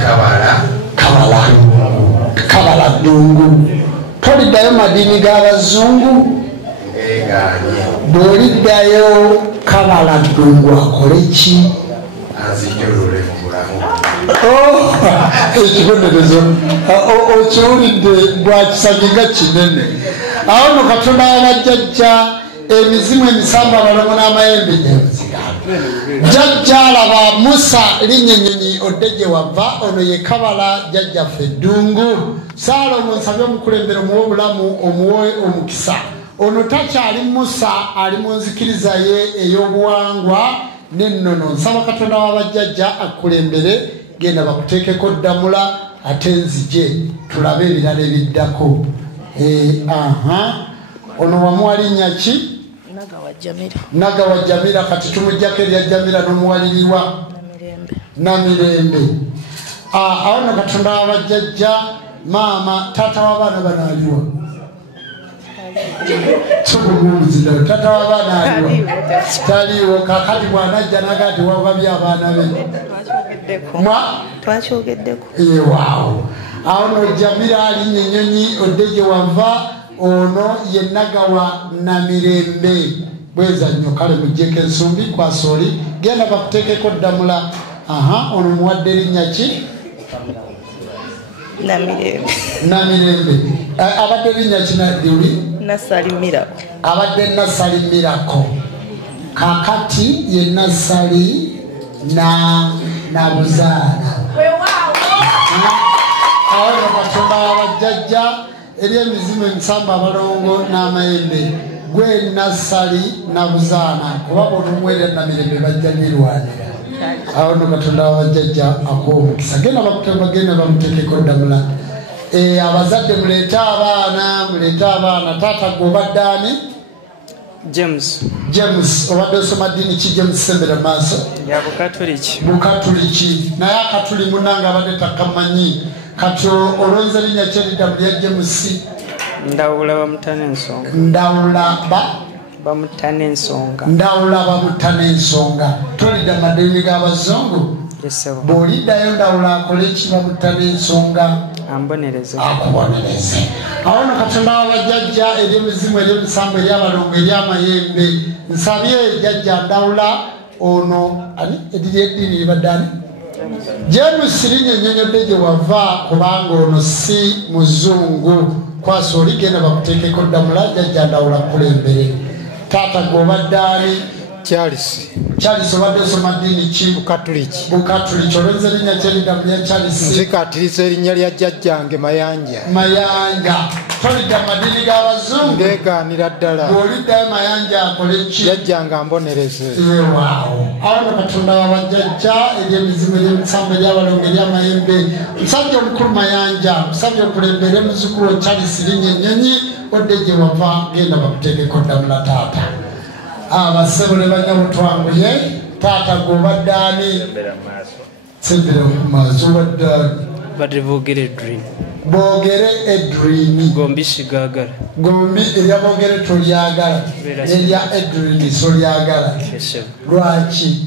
Kabala Ddungu toliddayo madiini g'abazungu egaanye bw'oliddayo Kabala Ddungu akole ki anzijulule mu bulamu ekibonerezo okiwulidde bwakisanyiga kinene awo no Katonda wabajjajja emizimu emisambu abalongo n'amayembe jjajja alaba Musa linyenyenyi odde gye wava ono ye Kabala jjajjaffe Ddungu Saalomo nsabye omukulembere omuwe obulamu omuwe omukisa ono takyali Musa ali mu nzikiriza ye ey'obuwangwa n'ennono nsaba Katonda w'abajjajja akkulembere genda bakuteekeko ddamula ate nzije tulabe ebirala ebiddako ono wamuwalinnya ki Nagawa Jamira kati tumujjako erya Jamira n'omuwalirirwa Namirembe awo no Katonda w'abajjajja maama taata w'abaana bano aliwa tukumuuzira taata w'abaana aliwa taliiwo kakati bw'anajja nagati wababye abaana be twakyogeddeko waawo awo no Jamira alinnya ennyonyi odde gye wava ono ye Nagawa Namirembe bweza nnyo kale muggyeko ensumbi kwasooli genda bakuteekeko ddamula ono muwadde linnya ki Namirembe abadde linnya ki naddiuli abadde Nasali Mirako kakati ye Nasali na Buzaana awo no Katonda w'abajjajja eri emizimu emisambu abalongo n'amayembe gwe Nasali na Buzaana kuba bonomuwerera Namirembe bajja nirwanira awo no Katonda w'abajjajja akuwa omukisa genda bagenda bamuteekeko ddamula abazadde muleete abaana taata gwe obadde ani James obadde osoma ddiini ki James sembera maaso ya bukatuliki naye akatuli munange abadde takamanyi kati olonze linnya kyeriddamu lya James Ndawula bamutta n'ensonga tolidda madiini g'abazungu bw'oliddayo Ndawula akole ki bamutta n'ensonga akubonereze awo no Katonda w'abajjajja eri emizimu eri emisambu eri abalongo eri amayembe nsabye jjajja Ndawula ono ani eddiini libadde ani James linnya ennyonyodde gye wava kubanga ono si muzungu kwasa oligenda bakuteekeko ddamula jjajja Ndawula kulembere taata gweobadde ani Charles obadde osoma ddiini ki Bukatuliki olwenza linnya kyeriddamu lya Charles nzikatiriza erinnya lya jjajjange Mayanja tolidda madiini g'abazungu ndeegaanira ddala bw'oliddayo Mayanja akole ki jjajjange ambonereze waawo awo no Katonda w'abajjajja eri emizimu eri emisambu eri abalongo eri amayembe musajja omukulu Mayanja musajja okulembere muzzukulu Charles linnya ennyonyi odde gye wava genda bakuteekeko ddamula taata abasebule banyabutwanguye taata gobadde ani sembera mu maaso obadde ani badde boogera Edwin boogere Edwin gombi sigagala gombi eryaboogere tolyagala erya Edwin solyagala lwaki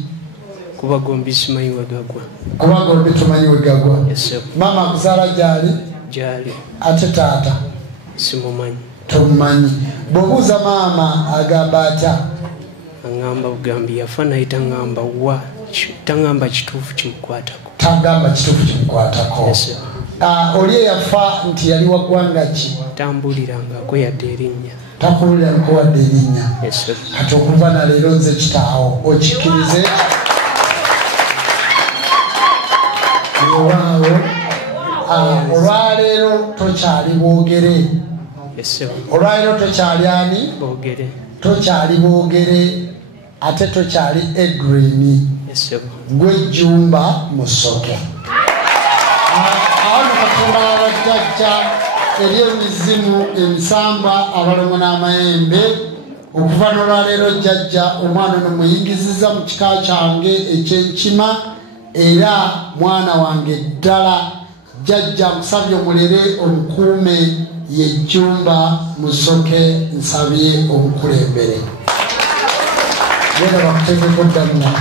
kuba gombi simanyi wegagwa kuba gombi tumanyi wegagwa mama akuzaala gyali ate taata simumanyi tomumanyi bw'obuuza maama agamba atya aŋŋamba bugambi yafa naye taŋŋamba kituufu kimukwatako tagamba kituufu kimukwatako oli eyafa nti yali wa ggwanga ki tambulirangako yadde erinnya takubuliranko wadde erinnya kati okuva naleero nze kitaawo okikkirize ewaawo olwaleero tokyali boogere olwaleero tokyali ani tokyali boogere ate tokyali Edwin gwe Jumba Musoke awo Katonda wabajjajja eri emizimu emisamba abalomo n'amayembe okuva n'olwaleero jjajja omwana ono muyingiziza mu kika kyange ekyenkima era mwana wange ddala jjajja musabye omulere omukuume ye Jumba Musoke nsabye omukulembere genda bakuteekeko ddamuna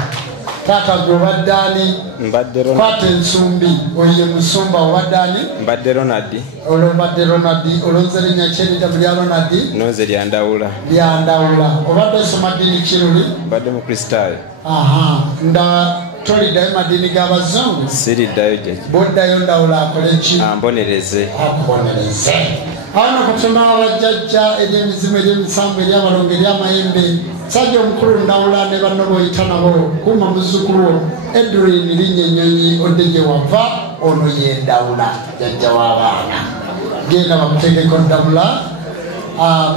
taata gwe obadde ani kwata ensumbi oye musumba obadde ani mbadde Ronald olobadde Ronald olonze linnya kyerida mu lya Ronald nonze lyandawula obadde osoma ddiini kiruli mbadde mu kristaayo nda toliddayo maddiini g'abazungu siriddayo jjajja boddayo ndawula akole ki ambonereze akubonereze awo Katonda wabajjajja eri emizimu eri emisanvu eri abalongo eri amayembe sajja omukulu ndawula ne banno boyita nabo kuuma muzzukulu wo Edwin linnya ennyonyi odde gye wava ono ye ndawula jjajja w'abaana genda bakuteekeko ndawula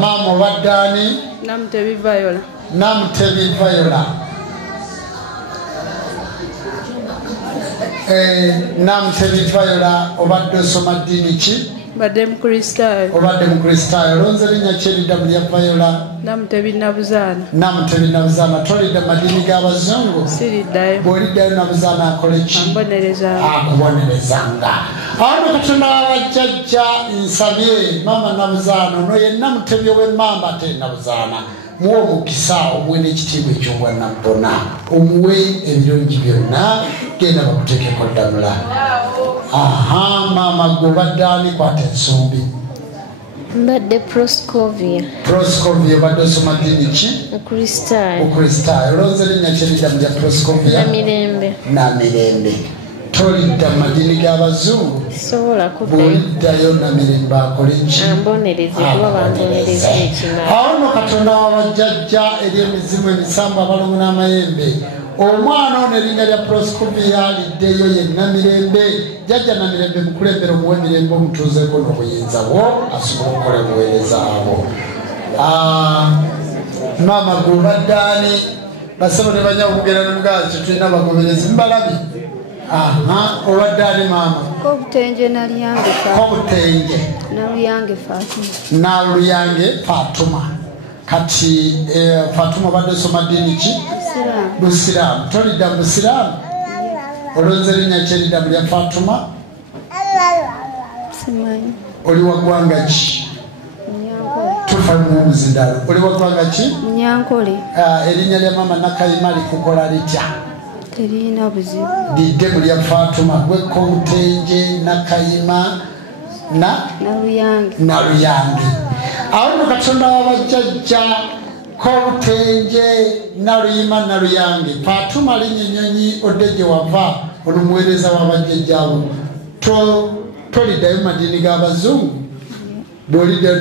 maama obadde ani Namutebi Viola Namutebi Viola obadde osoma ddiini ki badde mu kristaayo obadde mu kristaayo olonze linnya kyerida mu lya Viola Namutebi Nabuzaana tolidda madiini g'abazungu siriddayo bw'oliddayo Nabuzaana akole ki akubonerezanga awo Katonda wabajjajja nsabye maama Nabuzaana ono ye Namutebi ow'emmamba ate Nabuzaana muwe omukisa omuwe n'ekitiibwa eky'obwa Nampona omuwe ebirungi byonna genda bakuteekeko ddamula maama gwe obadde ani kwata ensumbi mbadde Proscovia obadde osoma ddiini ki okristaayo olonze linnya kyerida mu lya Proscovia namirembe tolidda mu madiini g'abazungu bwoliddayo namirembe akole ki awo no Katonda wabajjajja eri emizimu emisanvu abalongo n'amayembe omwana ono erinnya lya Proscovia liddeyo ye namirembe jjajja namirembe mukulembera omuwe emirembe omutuuzeeko n'obuyinza bwo asobola okukola obuweereza abo maama gwe obadde ani basebo ne banya okugera n'omugazi tetulina bagoberezi mubalabye obadde ani maama Kobutenje Naluyange Fatuma kati Fatuma obadde osoma ddiini ki Busiraamu tolidda mu Busiraamu olonze linnya kyerida mu lya Fatuma oli wa ggwanga ki tufa mumuzindalo oli wa ggwanga ki erinnya lya maama Nakayima likukola litya terina buzibu lidde mu lya Fatuma gwe Kobutenje Nakayima Naluyange awo Katonda wabajjajja Kobutenje Naluyima Naluyange Fatuma linnya ennyonyi odde gye wava ono muweereza w'abajjajjaabo toliddayo madiini g'abazungu bw'oliddayo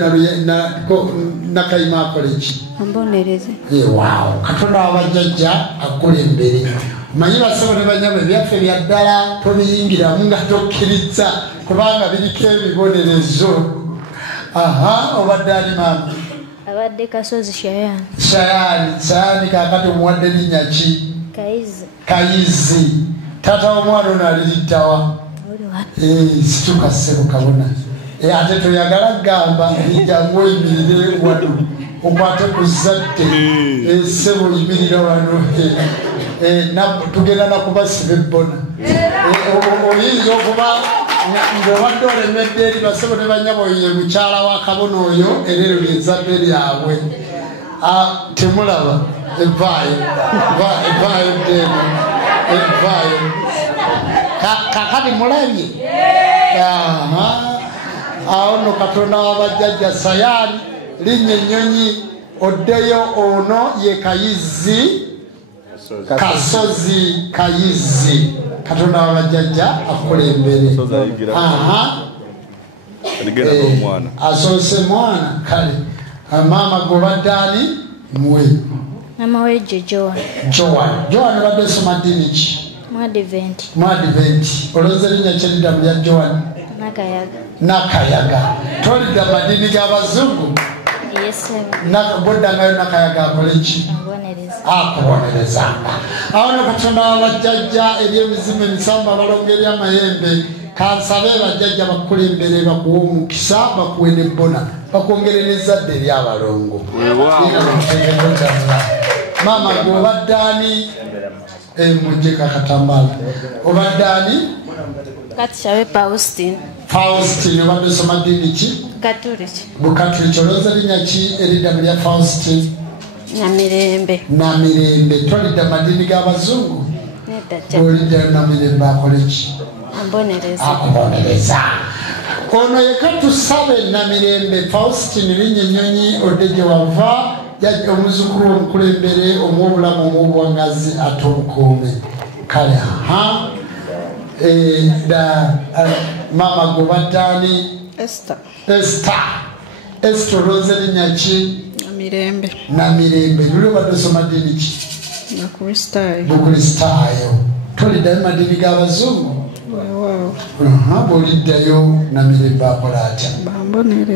Nakayima akole ki ambonereze waawo Katonda wabajjajja akulembere manyi basebo ne banyama ebyaffe bya ddala tobiyingiramu nga tokkiriza kubanga biriko ebibonerezo obadde ani maama abadde Kasozi Shayani kakati omuwadde linnya ki Kayizi taata w'omwana ono alirittawa situka ssebo kabona ate toyagala gamba lijjangu emirire wano okwate ku zadde essebo yimirira wano tugenda nakubasiba ebbona oyinza okuba ng'obadde olemedde eri basebo ne banyabo ye mukyala wa kabona oyo erero lyezadde lyabwe temulaba evaayo ddeeno evaayo kakati mulabye awo no katonda wabajjajja sayari linnya ennyonyi oddeyo ono ye kayizi kasozi kayizi katonda wabajjajja akulembere asoose mwana kale maama gobaddaani muwe mama weje joan badde osoma ddiini ki Mwadiventi olowooza erinnya ky'eriddamu lya joan nakayaga tolidda madiini g'abazungu boddangayo nakayaga akoleki akubonerezanga awo no katonda wabajjajja eri emizimu emisanvu abalongo eri amayembe kansabe bajjajja bakulembere bakuwa omukisa bakuwe nebbona bakwongere n'ezzadde eri abalongo maama gweobaddaani mujjeka katambala obaddaani Katishawe Faustin obadde osoma ddiini ki bukatuliki olowooza linnya ki eriddamu lya Faustin namirembe tolidda madiini g'abazungu oliddayo namirembe akoleki akubonereza ono yeka tusabe namirembe Faustin linnya ennyonyi odde gye wava omuzukulu omukulembere omwobulamu omwobwangazi ate obukuume kale maama gobaddaani Esther olowooza linnya ki namirembe luli obadde osoma ddiini ki bukristaayo toliddayo madiini g'abazungu bwoliddayo namirembe akola atya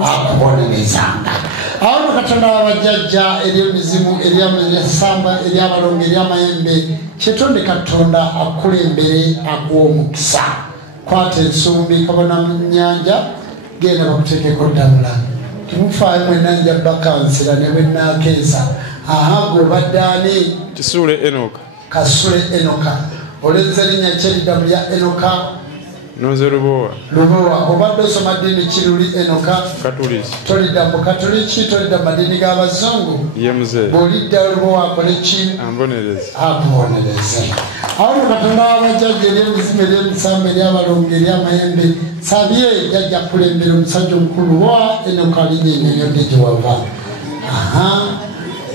akubonerezanga awo no katonda wabajjajja eri emizimu eryasamba eri abalongo eri amayembe kyetonde katonda akulembere akuwa omukisa kwata ensumbi kabona mu nnyanja genda bakuteekeko ddamula timufaayo mwenanja bakansira ne bwenakeesa gweobaddaani kasule enoka olowooza linnya kyeriddamu lya enoka Noze Lubowa obadde osoma ddiini ki luli enoka tolidda mu katoliki tolidda madiini g'abazungu bw'oliddayo Lubowa akole ki akubonereze awo no katonda wabajjajja eri emizimu eri emisambo eri abalongo eri amayembe sabye jajja kulembera omusajja omukulu Lubowa enoka linnya ennyonyodde gye wava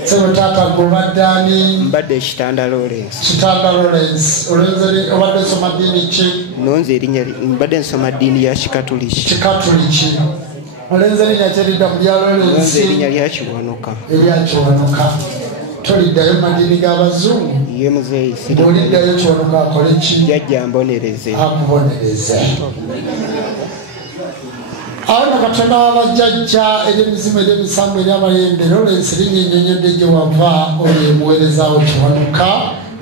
sebo taata gobaddaani mbadde kitanda Lawrence obadde osoma ddiini ki nonze erinnya mbadde nsoma ddiini ya kikatuliki olowooza linnya kyeriddamu lya Lawrence erinnya lya Kiwanuka toliddayo madiini g'abazungu ye muzeeyi bw'oliddayo Kiwanuka akole ki jjajja mbonereze akubonereze awo no katonda wabajjajja eri emizimu eri emisango eri abayembe Lawrence linnya ennyonyodde gye wava oyo emuweerezaawo Kiwanuka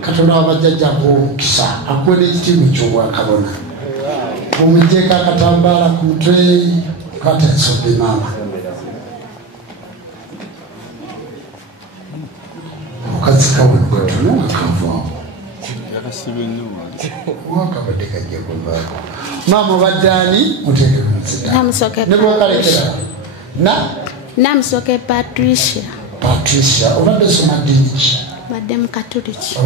katonda wabajjajja akuwa omukisa akuwe n'ekitiibwa eky'obwakabona omugjeeko akatambaala ku mutwe kwata ensombe maama okazi kawenkatono akavaawo wakabadde kajja kuvaako maama obaddaani muteeke kumuzida ne bwokalekera Namusoke Patricia obadde osoma ddiini ki badde mukatuliki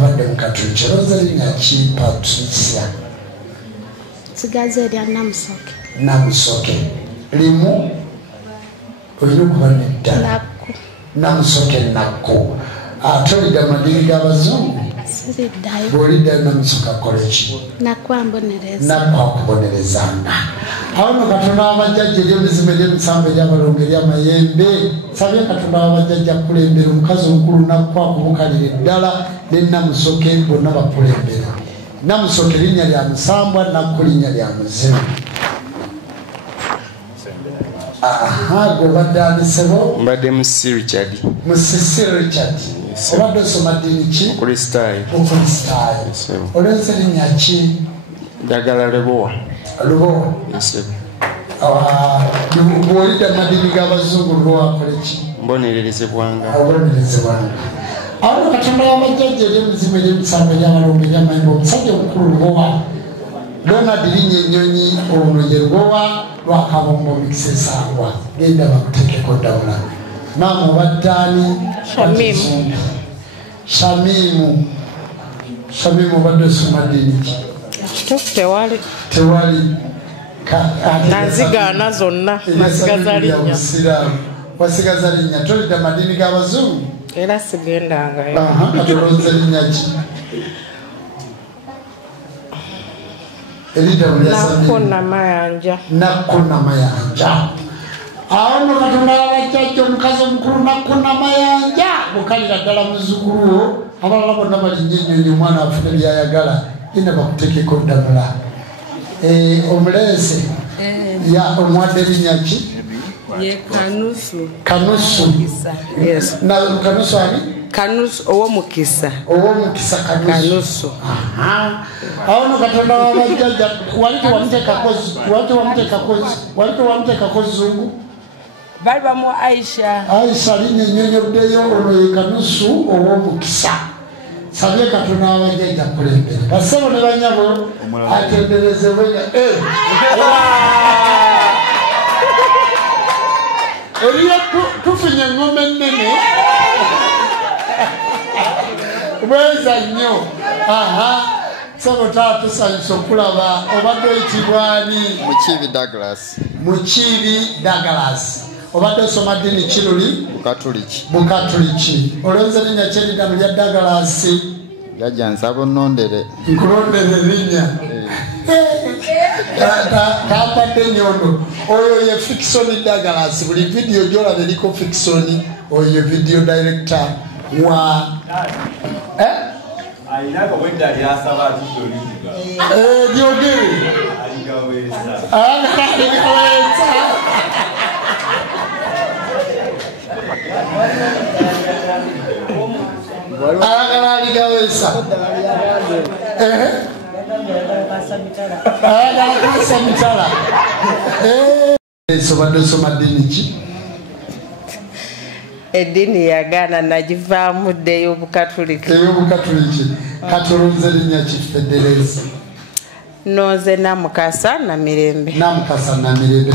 olowooza linnya ki Patricia sigaze erya Namusoke limu olina okuba neddala Namusoke nakku tolidda madiini g'abazungu bw'oliddayo Namusoke akole ki nakku akubonerezanga awo no katonda wabajjajja eri emizimu eri emisanvu eri abalongo eri amayembe sabye katonda wabajjajja akulembera omukazi omukulu nakku akubukalira eddala ne Namusoke bonna bakulembera Namusoke linnya lya musambwa nakku linnya lya muzimu gobaddaani sebo mbadde Musisi Richard obadde osoma ddiini ki Bukristaayo olowooza linnya ki njagala Lubowa bwolidda madini g'abazungu lwakoleki mbonererezebwanga awo katonda wabajjajja ery'emizimu ery'emisambo ery'amalombe ery'amayimba omusajja omukulu lubowa Donald linnya ennyonyi ono ye lubowa lwakabombo mikisa esangwa genda bakuteekeko ddawula maama obaddaani Shamimu obadde osoma ddiini ki tewali nanzigaana zonna nasigaza linnya wasigaza linnya tolidda madini g'abazungu era sigendangayo katolonze linnya ki Nakuna Mayanja awo no katonda abajjajja omukazi omukulu Nakuna Mayanja bukalira ddala muzzukulu abalala bonna balinnya ennyonyi omwana afuna byayagala ina bakuteekeko ddamula omuleese omwadde linnya ki Kanusu ani ow'omukisa Kanusu awo no katonda wabajjajja wali tewamuteekako zungu bali bamu Aisha linnya ennyonyoddeyo ono ye Kanusu ow'omukisa sabye katonda wabajjajja kulembere basebo ne banyabo atenderezebwenga eriyo tufunye engoma ennene bweza nnyo sebo taatusanyusa okulaba obadde oyitibwani Mukiibi Douglas obadde osoma ddiini kiruli Bukatuliki olowooza linnya kyeriddamu lya Douglas Jajja nsaba onnondere nkulondere linnya tampadde nyondo oyo ye Fiction Douglas buli vidiyo gyolaba eriko Fiction oyo ye video director wa gyogere ayagala aligawesa ayagala kasa mitala sobadde osoma ddiini ki eddiini yagaana nagivaamu ddeyo Bukatuliki katolonze linnya ki Federesi nonze Namukasa Namirembe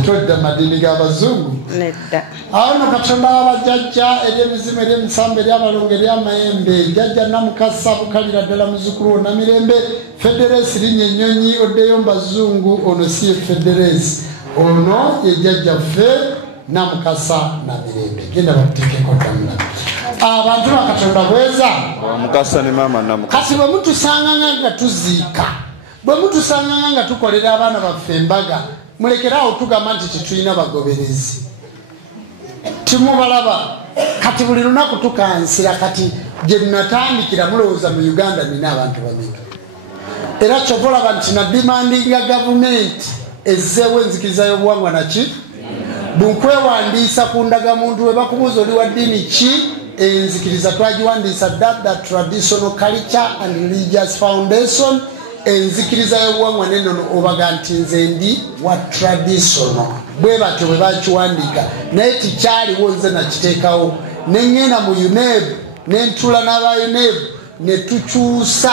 tolidda madini g'abazungu nedda awo no katonda wabajjajja ery'emizimu ery'emisambo ery'amalongo ery'amayembe jjajja Namukasa bukalira ddala muzzukulu wo Namirembe Federesi linnya ennyonyi oddeyo mbazungu ono si ye Federesi ono ye jjajjaffe Namukasa Namirembe genda bakuteekeko ddamula abantu bakatonda bweza Mukasa ne maama Namukasa kati bwe mutusanganga nga tuziika bwe mutusanganga nga tukolera abaana baffe embaga mulekerawo tugamba nti tetulina bagoberezi timubalaba kati buli lunaku tukansira kati gye natandikira mulowooza mu Uganda nina abantu bameka era kyova olaba nti nadimandinga gavumenti ezzeewo enzikiriza y'obuwangwa naki bunkwewandiisa ku ndagamuntu we bakubuuza oli wa ddiini ki enzikiriza twagiwandiisa that traditional culture and religious foundation enzikiriza y'obuwangwa n'ennono obaga nti nze ndi wa traditional bwe batyo bwe bakiwandiika naye tikyaliwo nze nakiteekawo neŋŋenda mu UNEB n'entula n'aba UNEB ne tukyusa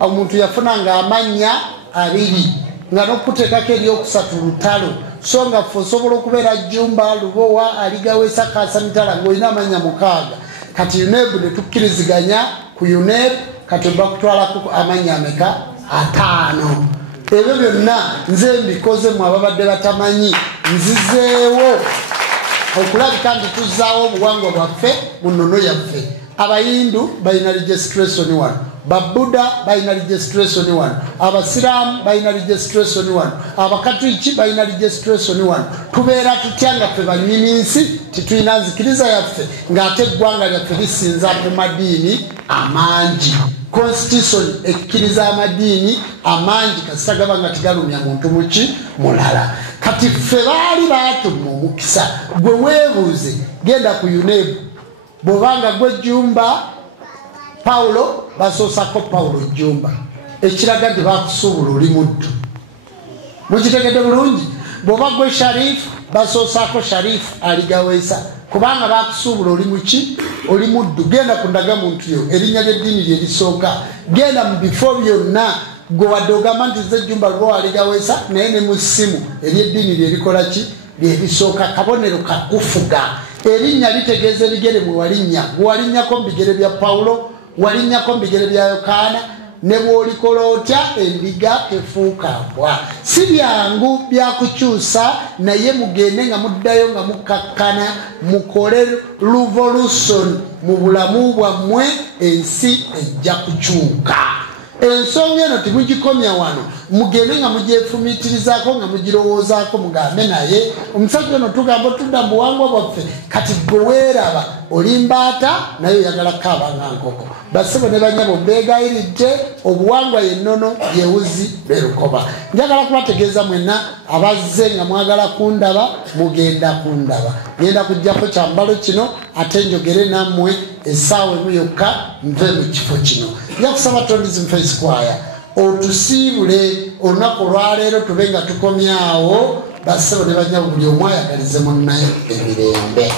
omuntu yafunanga amannya 2 nga n'okuteekako eryokusatu lutalo so nga ffe osobola okubeera Jjumba Lubowa Aligawesa Kaasa Mitala ng'olina amannya 6 kati UNEB ne tukkiriziganya ku UNEB kati bakutwalako amannya ameka 5 ebyo byonna nze mbikoze mu ababadde batamanyi nzizeewo okulabika nti tuzzaawo obuwangwa bwaffe mu nnono yaffe abayindu balina registration 1 babuda balina registration 1 abasiraamu balina registration 1 abakatuliki balina registration 1 tubeera tutya nga ffe banyuminsi titulina nzikiriza yaffe ng'ate eggwanga lyaffe lisinza mu madiini amangi constitution ekkiriza amadiini amangi kasita gaba nga tigalumya muntu muki mulala kati ffe baali baatuma omukisa gwe weebuuze genda ku UNEB bw'obanga gwe Jjumba Paulo basoosako Paulo Jjumba ekiraga nti bakusuubula oli muddu mukitegedde bulungi bw'oba gwe sharifu basoosaako sharifu aligaweesa kubanga bakusuubula oli muki oli muddu genda ku ndagamuntu yo erinnya ly'eddiini lye lisooka genda mu bifo byonna gwe wadde ogamba nti ze ejjumba lwa aligaweesa naye ne mu ssimu ery'eddiini lye likola ki lye lisooka kabonero kakufuga erinnya litegeeza ebigere mwe walinnya gwe walinnyako mu bigere bya Pawulo walinnyako mu bigere bya Yokaana ne bw'olikola otya endiga tefuuka mbwa si byangu byakukyusa naye mugende nga muddayo nga mukakkana mukole revolution mu bulamu bwammwe ensi ejja kukyuka ensonga eno temugikomya wano mugende nga mugyefumiitirizaako nga mugirowoozaako mugambe naye omusajja ono tugamba otudda mu buwangwa bwaffe kati gwe weeraba oli mbaata naye oyagala kaabanga nkoko basebo ne banyabo mbeegayiridde obuwangwa yennono byewuzi berukoba njagala kubategeeza mwenna abazze nga mwagala kundaba mugenda kundaba ngenda kujjako kyambalo kino ate njogere nammwe essaawa emu yokka nve mu kifo kino nja kusaba Tondies Face Choir otusiibule olunaku olwaleero tube nga tukomyawo basebo ne banyabo buli omu ayagalize munnaye emirembe.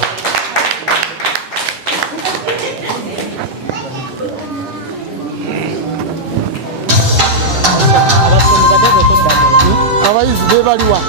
Abayizi bebaliwa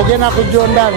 ogenda kujondaba